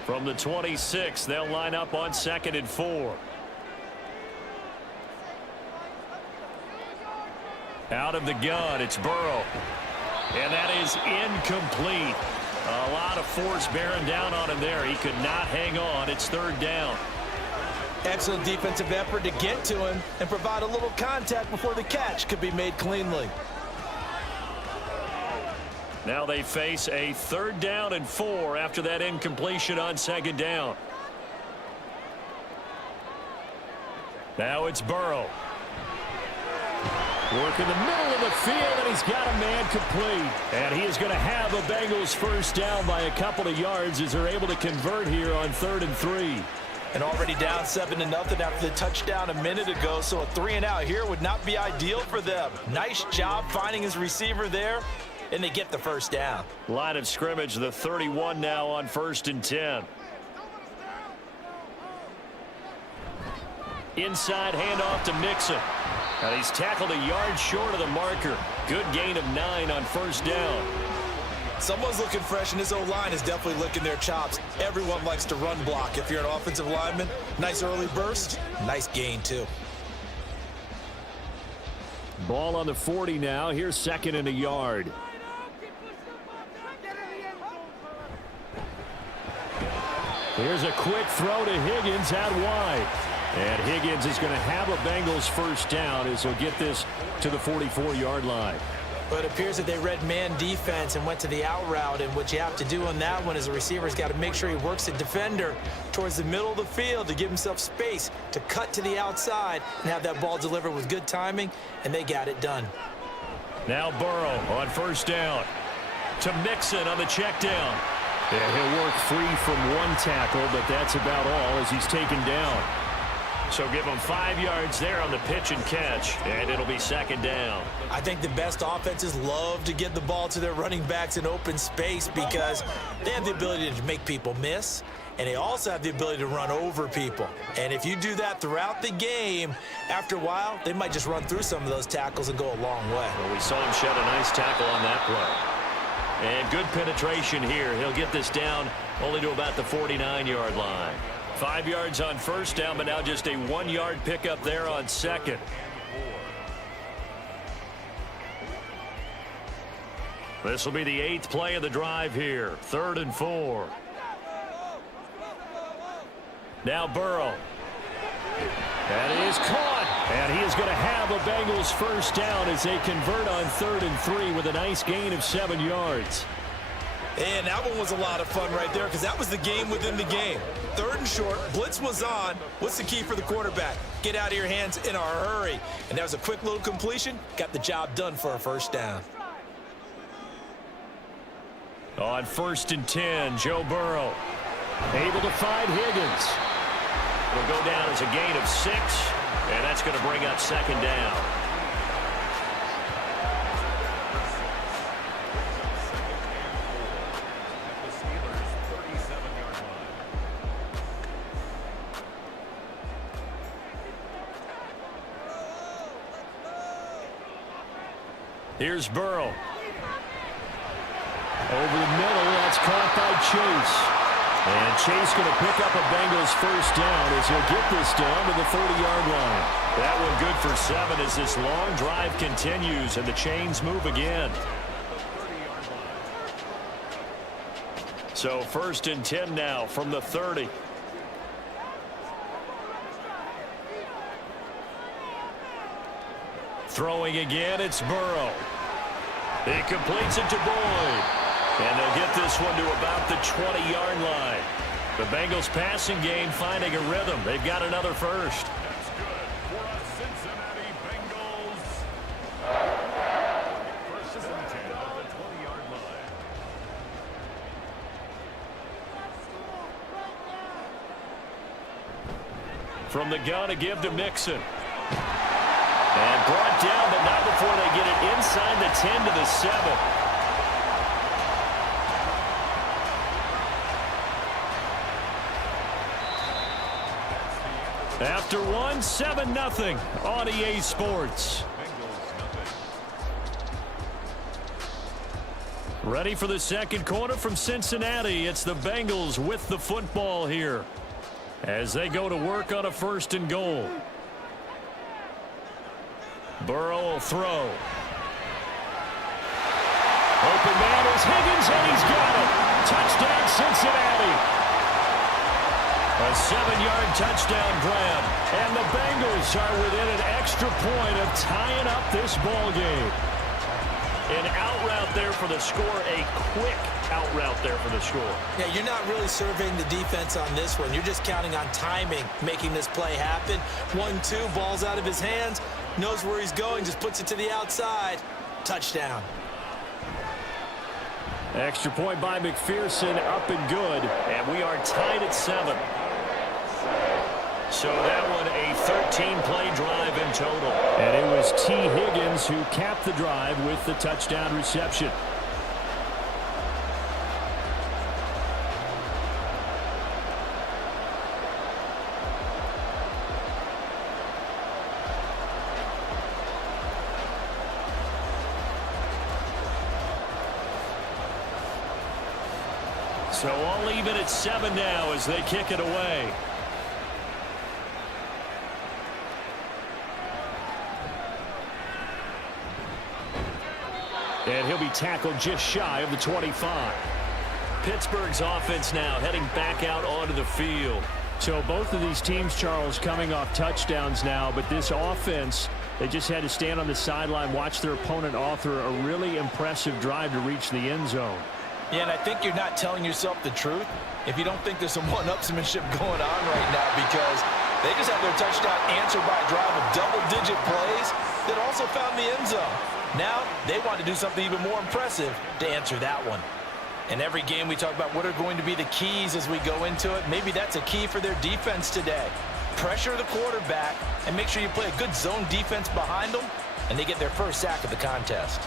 From the 26, they'll line up on 2nd and 4. Out of the gun, it's Burrow. And that is incomplete. A lot of force bearing down on him there. He could not hang on. It's 3rd down. Excellent defensive effort to get to him and provide a little contact before the catch could be made cleanly. Now they face a 3rd down and 4 after that incompletion on 2nd down. Now it's Burrow. Work in the middle of the field, and he's got a man complete. And he is going to have a Bengals 1st down by a couple of yards as they're able to convert here on 3rd and 3. And already down 7-0 after the touchdown a minute ago, so a 3-and-out here would not be ideal for them. Nice job finding his receiver there, and they get the 1st down. Line of scrimmage, the 31 now on 1st and 10. Inside handoff to Mixon. And he's tackled a yard short of the marker. Good gain of 9 on first down. Someone's looking fresh, and his O-line is definitely licking their chops. Everyone likes to run block. If you're an offensive lineman, nice early burst, nice gain too. Ball on the 40 now. Here's 2nd and a yard. Here's a quick throw to Higgins out wide. And Higgins is going to have a Bengals first down as he'll get this to the 44-yard line. But it appears that they read man defense and went to the out route, and what you have to do on that one is the receiver's got to make sure he works the defender towards the middle of the field to give himself space to cut to the outside and have that ball delivered with good timing, and they got it done. Now Burrow on first down. To Mixon on the check down. And he'll work free from one tackle, but that's about all as he's taken down. So give him 5 yards there on the pitch and catch, and it'll be 2nd down. I think the best offenses love to get the ball to their running backs in open space because they have the ability to make people miss, and they also have the ability to run over people. And if you do that throughout the game, after a while, they might just run through some of those tackles and go a long way. Well, we saw him shed a nice tackle on that play. And good penetration here. He'll get this down only to about the 49-yard line. 5 yards on first down, but now just a 1-yard pickup there on 2nd. This will be the 8th play of the drive here. 3rd and 4. Now Burrow. That is caught. And he is going to have a Bengals first down as they convert on 3rd and 3 with a nice gain of 7 yards. And that one was a lot of fun right there because that was the game within the game. 3rd and short, blitz was on. What's the key for the quarterback? Get out of your hands in a hurry. And that was a quick little completion. Got the job done for a first down. On 1st and 10, Joe Burrow able to find Higgins. Will go down as a gain of 6, and that's going to bring up 2nd down. Here's Burrow. Over the middle, that's caught by Chase. And Chase going to pick up a Bengals first down as he'll get this down to the 30-yard line. That one good for 7 as this long drive continues and the chains move again. So 1st and 10 now from the 30. Throwing again, it's Burrow. He completes it to Boyd. And they'll get this one to about the 20-yard line. The Bengals passing game finding a rhythm. They've got another first. That's good for a Cincinnati Bengals. 1st and 10 at the 20-yard line. From the gun, a give to Mixon. And brought down, but not before they get it inside the 10 to the 7. After 1, 7-0 on EA Sports. Ready for the second quarter from Cincinnati. It's the Bengals with the football here as they go to work on a 1st and goal. Burrow will throw. Open man is Higgins, and he's got it. Touchdown, Cincinnati. A 7-yard touchdown grab. And the Bengals are within an extra point of tying up this ball game. An out route there for the score. A quick out route there for the score. Yeah, you're not really surveying the defense on this one. You're just counting on timing, making this play happen. 1-2, ball's out of his hands. Knows where he's going, just puts it to the outside. Touchdown. Extra point by McPherson, up and good. And we are tied at 7. So that one a 13-play drive in total. And it was T. Higgins who capped the drive with the touchdown reception. So all even at 7 now as they kick it away. And he'll be tackled just shy of the 25. Pittsburgh's offense now heading back out onto the field. So both of these teams, Charles, coming off touchdowns now, but this offense, they just had to stand on the sideline, watch their opponent author a really impressive drive to reach the end zone. Yeah, and I think you're not telling yourself the truth if you don't think there's some one-upsmanship going on right now, because they just had their touchdown answered by a drive of double-digit plays that also found the end zone. Now they want to do something even more impressive to answer that one. In every game we talk about what are going to be the keys as we go into it. Maybe that's a key for their defense today. Pressure the quarterback and make sure you play a good zone defense behind them, and they get their first sack of the contest.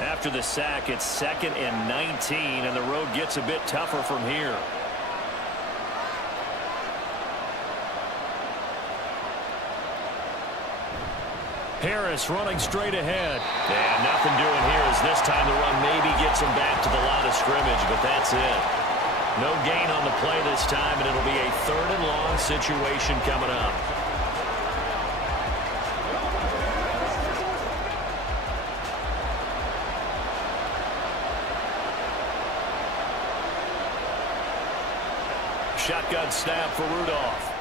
After the sack, it's 2nd and 19, and the road gets a bit tougher from here. Harris running straight ahead. And nothing doing here as this time the run maybe gets him back to the line of scrimmage, but that's it. No gain on the play this time, and it'll be a 3rd and long situation coming up. Shotgun snap for Rudolph.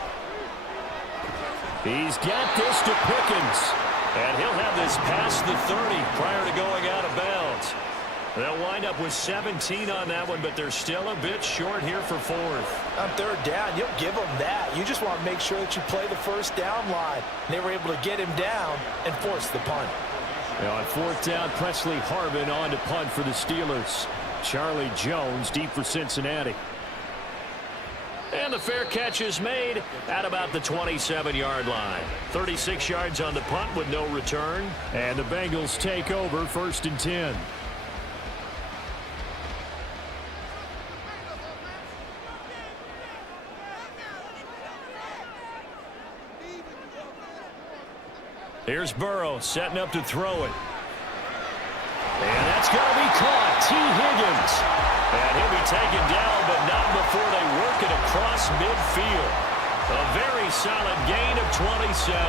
He's got this to Pickens. And he'll have this past the 30 prior to going out of bounds. They'll wind up with 17 on that one, but they're still a bit short here for 4th. On 3rd down, you'll give them that. You just want to make sure that you play the first down line. They were able to get him down and force the punt. Now on 4th down, Presley Harvin on to punt for the Steelers. Charlie Jones deep for Cincinnati. And the fair catch is made at about the 27-yard line. 36 yards on the punt with no return. And the Bengals take over 1st and 10. Here's Burrow setting up to throw it. And that's going to be caught. T. Higgins. And he'll be taken down, but not before they work it across midfield. A very solid gain of 27.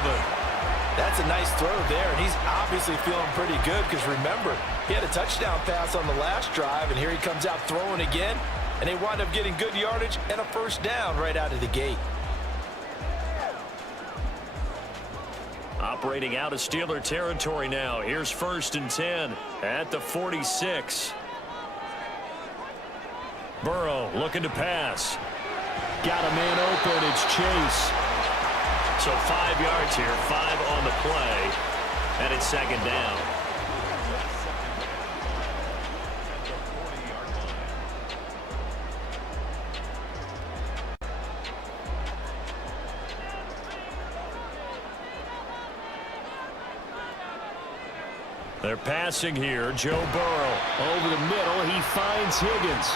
That's a nice throw there, and he's obviously feeling pretty good because, remember, he had a touchdown pass on the last drive, and here he comes out throwing again, and they wind up getting good yardage and a 1st down right out of the gate. Operating out of Steeler territory now. Here's 1st and 10 at the 46. Burrow looking to pass. Got a man open. It's Chase. So 5 yards here, 5 on the play, and it's 2nd down. They're passing here. Joe Burrow over the middle. He finds Higgins.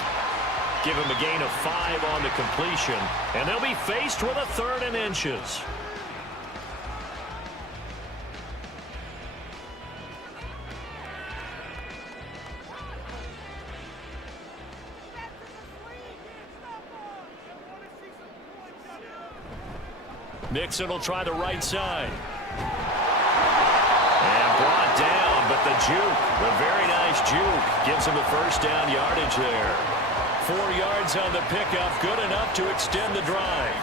Give him a gain of 5 on the completion, and they'll be faced with a 3rd and inches. Nixon will try the right side. And brought down, but the juke, the very nice juke, gives him the 1st down yardage there. 4 yards on the pickup, good enough to extend the drive.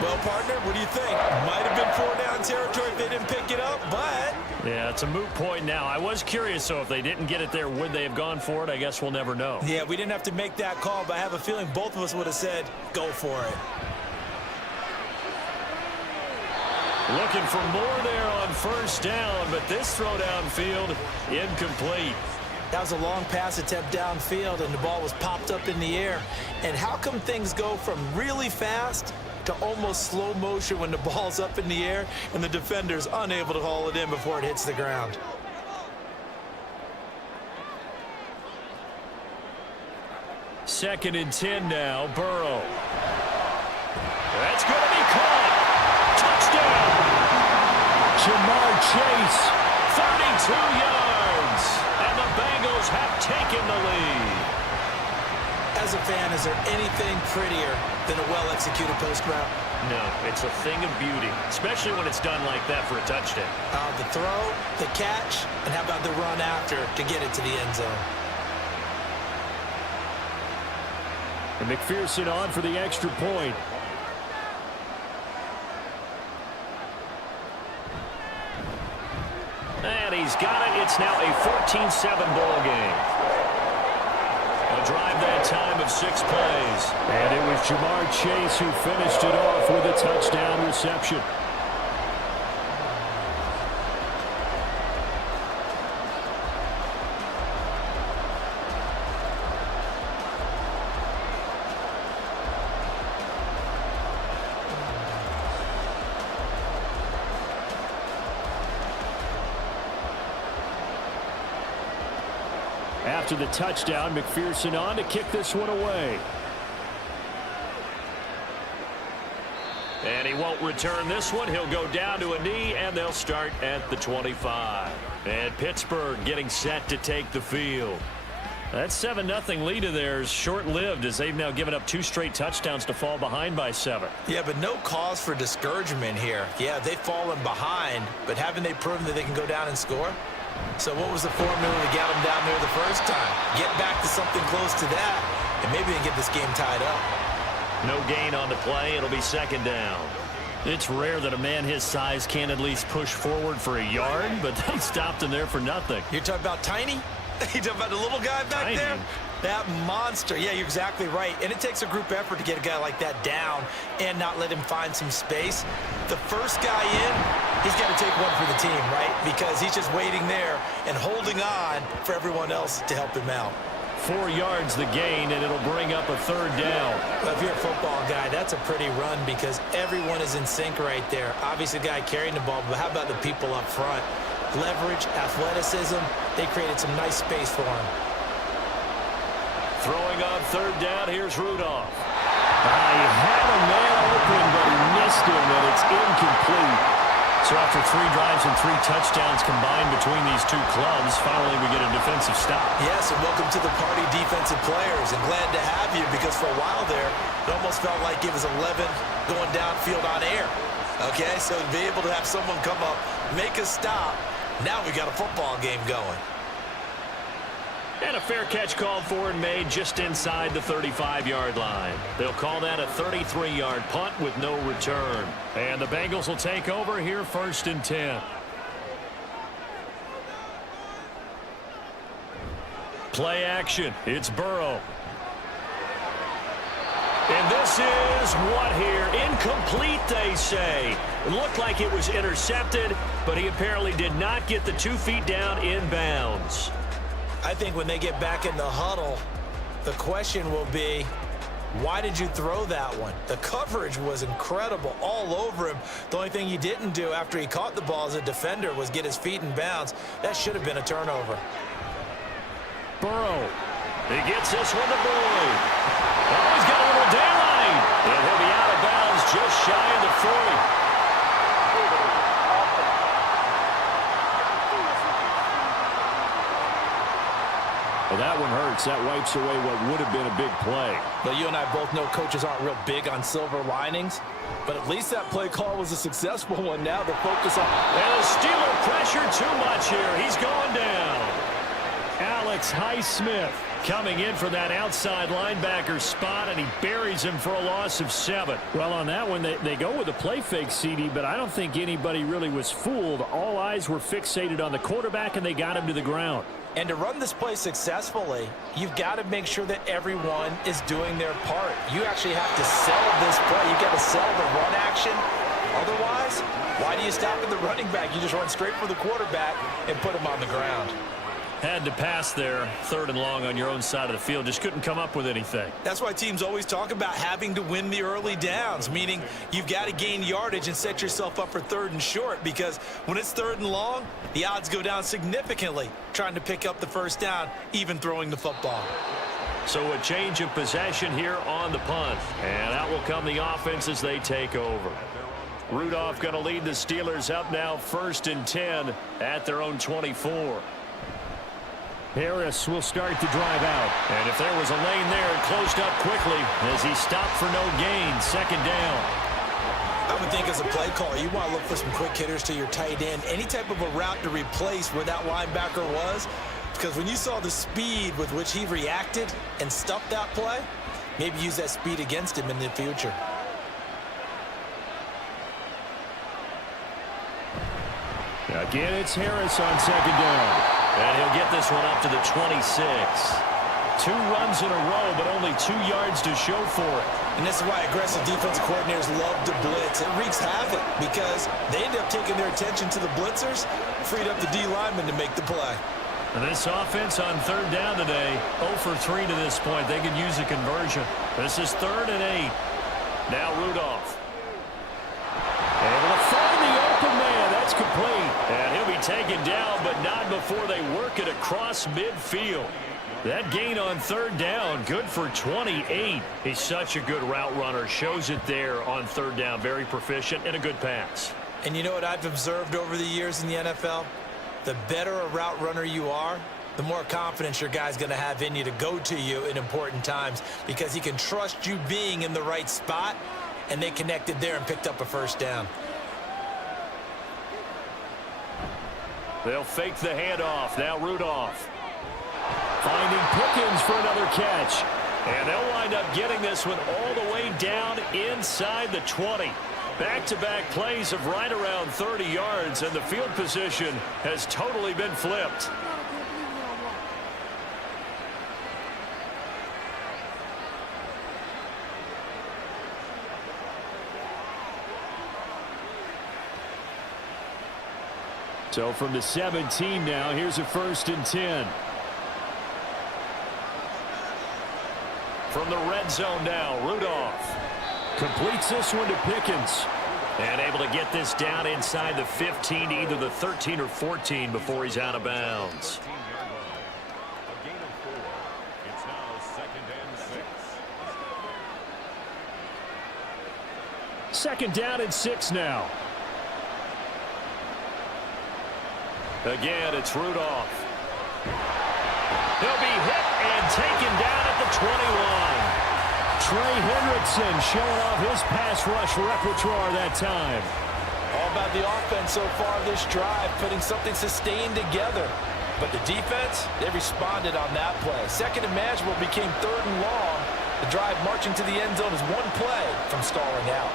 Well, partner, what do you think? Might have been 4 down territory if they didn't pick it up, but... Yeah, it's a moot point now. I was curious, so if they didn't get it there, would they have gone for it? I guess we'll never know. Yeah, we didn't have to make that call, but I have a feeling both of us would have said, go for it. Looking for more there on 1st down, but this throw downfield, incomplete. That was a long pass attempt downfield, and the ball was popped up in the air. And how come things go from really fast to almost slow motion when the ball's up in the air and the defender's unable to haul it in before it hits the ground? Second and 10 now, Burrow. That's going to be caught. Touchdown. Jamar Chase. yards. And the Bengals have taken the lead. As a fan, is there anything prettier than a well-executed post route? No, it's a thing of beauty, especially when it's done like that for a touchdown. The throw, the catch, and how about the run after to get it to the end zone? And McPherson on for the extra point. And he's got it. It's now a 14-7 ball game. A drive that time of 6 plays. And it was Jamar Chase who finished it off with a touchdown reception. After the touchdown, McPherson on to kick this one away. And he won't return this one. He'll go down to a knee, and they'll start at the 25. And Pittsburgh getting set to take the field. That 7-0 lead of theirs short-lived as they've now given up 2 straight touchdowns to fall behind by 7. Yeah, but no cause for discouragement here. Yeah, they've fallen behind, but haven't they proven that they can go down and score? So what was the formula to get them down there the first time? Get back to something close to that, and maybe they can get this game tied up. No gain on the play. It'll be second down. It's rare that a man his size can't at least push forward for a yard, but they stopped him there for nothing. You're talking about Tiny? You're talking about the little guy back Tiny. there? That monster. Yeah, you're exactly right. And it takes a group effort to get a guy like that down and not let him find some space. The first guy in, he's got to take one for the team, right? Because he's just waiting there and holding on for everyone else to help him out. 4 yards the gain, and it'll bring up a 3rd down. Well, if you're a football guy, that's a pretty run because everyone is in sync right there. Obviously, the guy carrying the ball, but how about the people up front? Leverage, athleticism, they created some nice space for him. Throwing on 3rd down, here's Rudolph. He had a man open, but he missed him, and it's incomplete. So after 3 drives and 3 touchdowns combined between these two clubs, finally we get a defensive stop. Yes, and welcome to the party, defensive players, and glad to have you because for a while there, it almost felt like it was 11 going downfield on air. Okay, so to be able to have someone come up, make a stop, now we got a football game going. And a fair catch called for and made just inside the 35-yard line. They'll call that a 33-yard punt with no return. And the Bengals will take over here 1st and 10. Play action. It's Burrow. And this is what here? Incomplete, they say. It looked like it was intercepted, but he apparently did not get the 2 feet down in bounds. I think when they get back in the huddle, the question will be, why did you throw that one? The coverage was incredible all over him. The only thing he didn't do after he caught the ball as a defender was get his feet in bounds. That should have been a turnover. Burrow. He gets this one to Boyd. Oh, he's got a little daylight. And he'll be out of bounds just shy of the 40. Well, that one hurts. That wipes away what would have been a big play. But you and I both know coaches aren't real big on silver linings. But at least that play call was a successful one. Now the focus on... And the Steeler pressure too much here. He's going down. Alex Highsmith coming in for that outside linebacker spot, and he buries him for a loss of 7. Well, on that one, they go with a play fake, CD, but I don't think anybody really was fooled. All eyes were fixated on the quarterback, and they got him to the ground. And to run this play successfully, you've got to make sure that everyone is doing their part. You actually have to sell this play. You've got to sell the run action. Otherwise, why do you stop at the running back? You just run straight for the quarterback and put him on the ground. Had to pass there, 3rd and long on your own side of the field. Just couldn't come up with anything. That's why teams always talk about having to win the early downs, meaning you've got to gain yardage and set yourself up for 3rd and short, because when it's 3rd and long, the odds go down significantly trying to pick up the 1st down, even throwing the football. So a change of possession here on the punt. And out will come the offense as they take over. Rudolph going to lead the Steelers up now 1st and 10 at their own 24. Harris will start the drive out. And if there was a lane there, it closed up quickly as he stopped for no gain. 2nd down. I would think as a play caller, you want to look for some quick hitters to your tight end. Any type of a route to replace where that linebacker was. Because when you saw the speed with which he reacted and stuffed that play, maybe use that speed against him in the future. Again, it's Harris on 2nd down. And he'll get this one up to the 26. 2 runs in a row, but only 2 yards to show for it. And this is why aggressive defensive coordinators love to blitz. It wreaks havoc because they end up taking their attention to the blitzers, freed up the D lineman to make the play. And this offense on 3rd down today, 0 for 3 to this point. They could use a conversion. This is 3rd and 8. Now Rudolph. Able to find the open man. That's complete. And he'll be taken down, but not before they work it across midfield. That gain on 3rd down, good for 28. He's such a good route runner. Shows it there on 3rd down. Very proficient and a good pass. And you know what I've observed over the years in the NFL? The better a route runner you are, the more confidence your guy's going to have in you to go to you in important times because he can trust you being in the right spot, and they connected there and picked up a 1st down. They'll fake the handoff. Now Rudolph. Finding Pickens for another catch. And they'll wind up getting this one all the way down inside the 20. Back-to-back plays of right around 30 yards, and the field position has totally been flipped. So from the 17 now, here's a 1st and 10. From the red zone now, Rudolph. Completes this one to Pickens. And able to get this down inside the 15 to either the 13 or 14 before he's out of bounds. A gain of 4. It's now 2nd and 6. 2nd down and 6 now. Again, it's Rudolph. He'll be hit and taken down at the 21. Trey Hendrickson showing off his pass rush repertoire that time. All about the offense so far this drive, putting something sustained together. But the defense, they responded on that play. 2nd and manageable became 3rd and long. The drive marching to the end zone is 1 play from stalling out.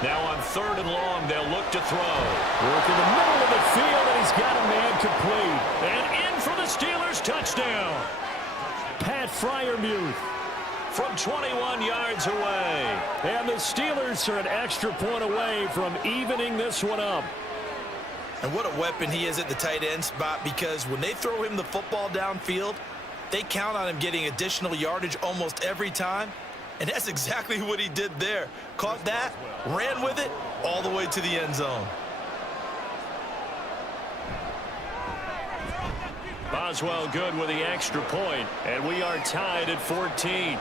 Now on 3rd and long, they'll look to throw. Work in the middle of the field, and he's got a man complete. And in for the Steelers, touchdown. Pat Freiermuth. From 21 yards away. And the Steelers are an extra point away from evening this one up. And what a weapon he is at the tight end spot, because when they throw him the football downfield, they count on him getting additional yardage almost every time. And that's exactly what he did there. Caught that, ran with it, all the way to the end zone. Boswell good with the extra point, and we are tied at 14.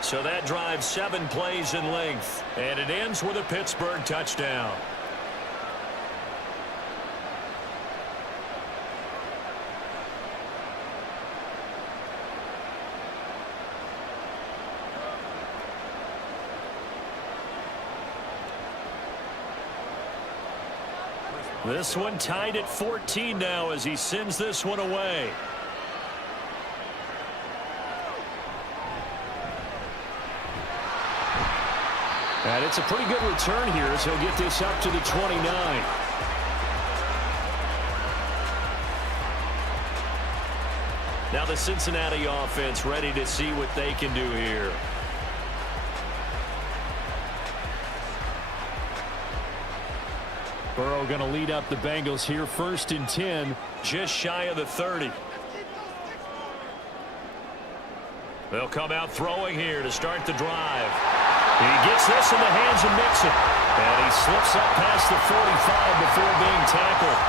So that drives 7 plays in length, and it ends with a Pittsburgh touchdown. This one tied at 14 now as he sends this one away. And it's a pretty good return here as he'll get this up to the 29. Now the Cincinnati offense ready to see what they can do here. Burrow going to lead up the Bengals here, 1st and 10. Just shy of the 30. They'll come out throwing here to start the drive. He gets this in the hands of Mixon. And he slips up past the 45 before being tackled.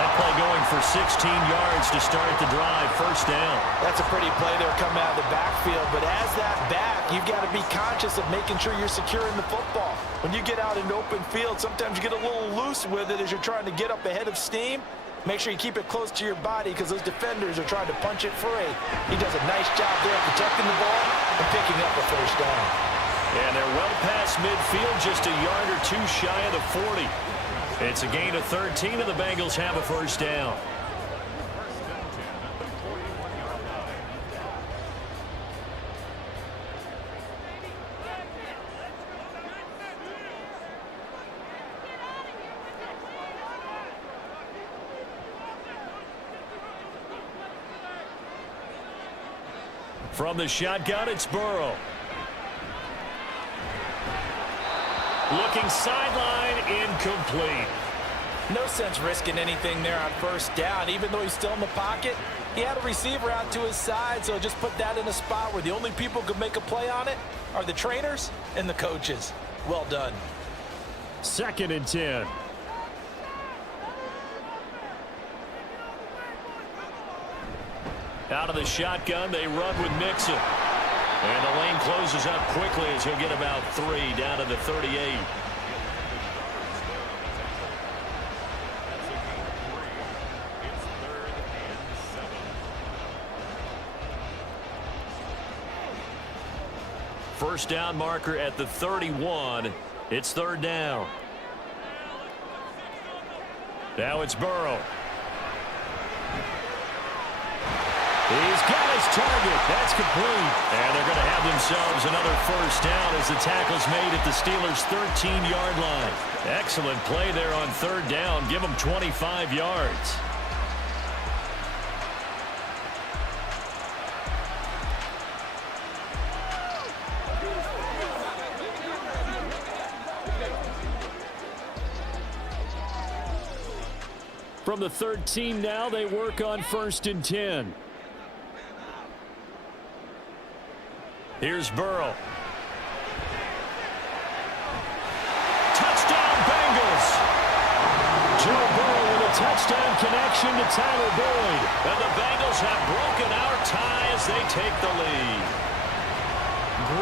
That play going for 16 yards to start the drive. 1st down. That's a pretty play there coming out of the backfield. But as that back, you've got to be conscious of making sure you're securing the football. When you get out in open field, sometimes you get a little loose with it as you're trying to get up ahead of steam. Make sure you keep it close to your body because those defenders are trying to punch it free. He does a nice job there protecting the ball and picking up the first down. And they're well past midfield, just a yard or two shy of the 40. It's a gain of 13, and the Bengals have a first down. From the shotgun, it's Burrow. Looking sideline, incomplete. No sense risking anything there on first down. Even though he's still in the pocket, he had a receiver out to his side, so just put that in a spot where the only people who could make a play on it are the trainers and the coaches. Well done. 2nd and 10. Out of the shotgun, they run with Mixon. And the lane closes up quickly as he'll get about 3 down to the 38. First down marker at the 31. It's 3rd down. Now it's Burrow. He's got his target. That's complete. And they're going to have themselves another first down as the tackle's made at the Steelers' 13-yard line. Excellent play there on 3rd down. Give them 25 yards. From the 13 now, they work on 1st and 10. Here's Burrow. Touchdown, Bengals! Joe Burrow with a touchdown connection to Tyler Boyd. And the Bengals have broken our tie as they take the lead.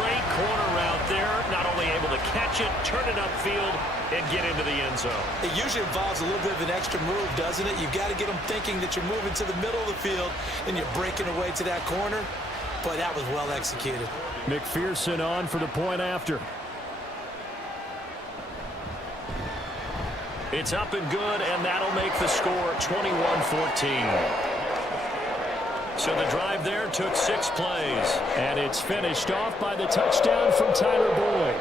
Great corner route there. Not only able to catch it, turn it upfield, and get into the end zone. It usually involves a little bit of an extra move, doesn't it? You've got to get them thinking that you're moving to the middle of the field and you're breaking away to that corner. Boy, that was well executed. McPherson on for the point after. It's up and good, and that'll make the score 21-14. So the drive there took 6 plays. And it's finished off by the touchdown from Tyler Boyd.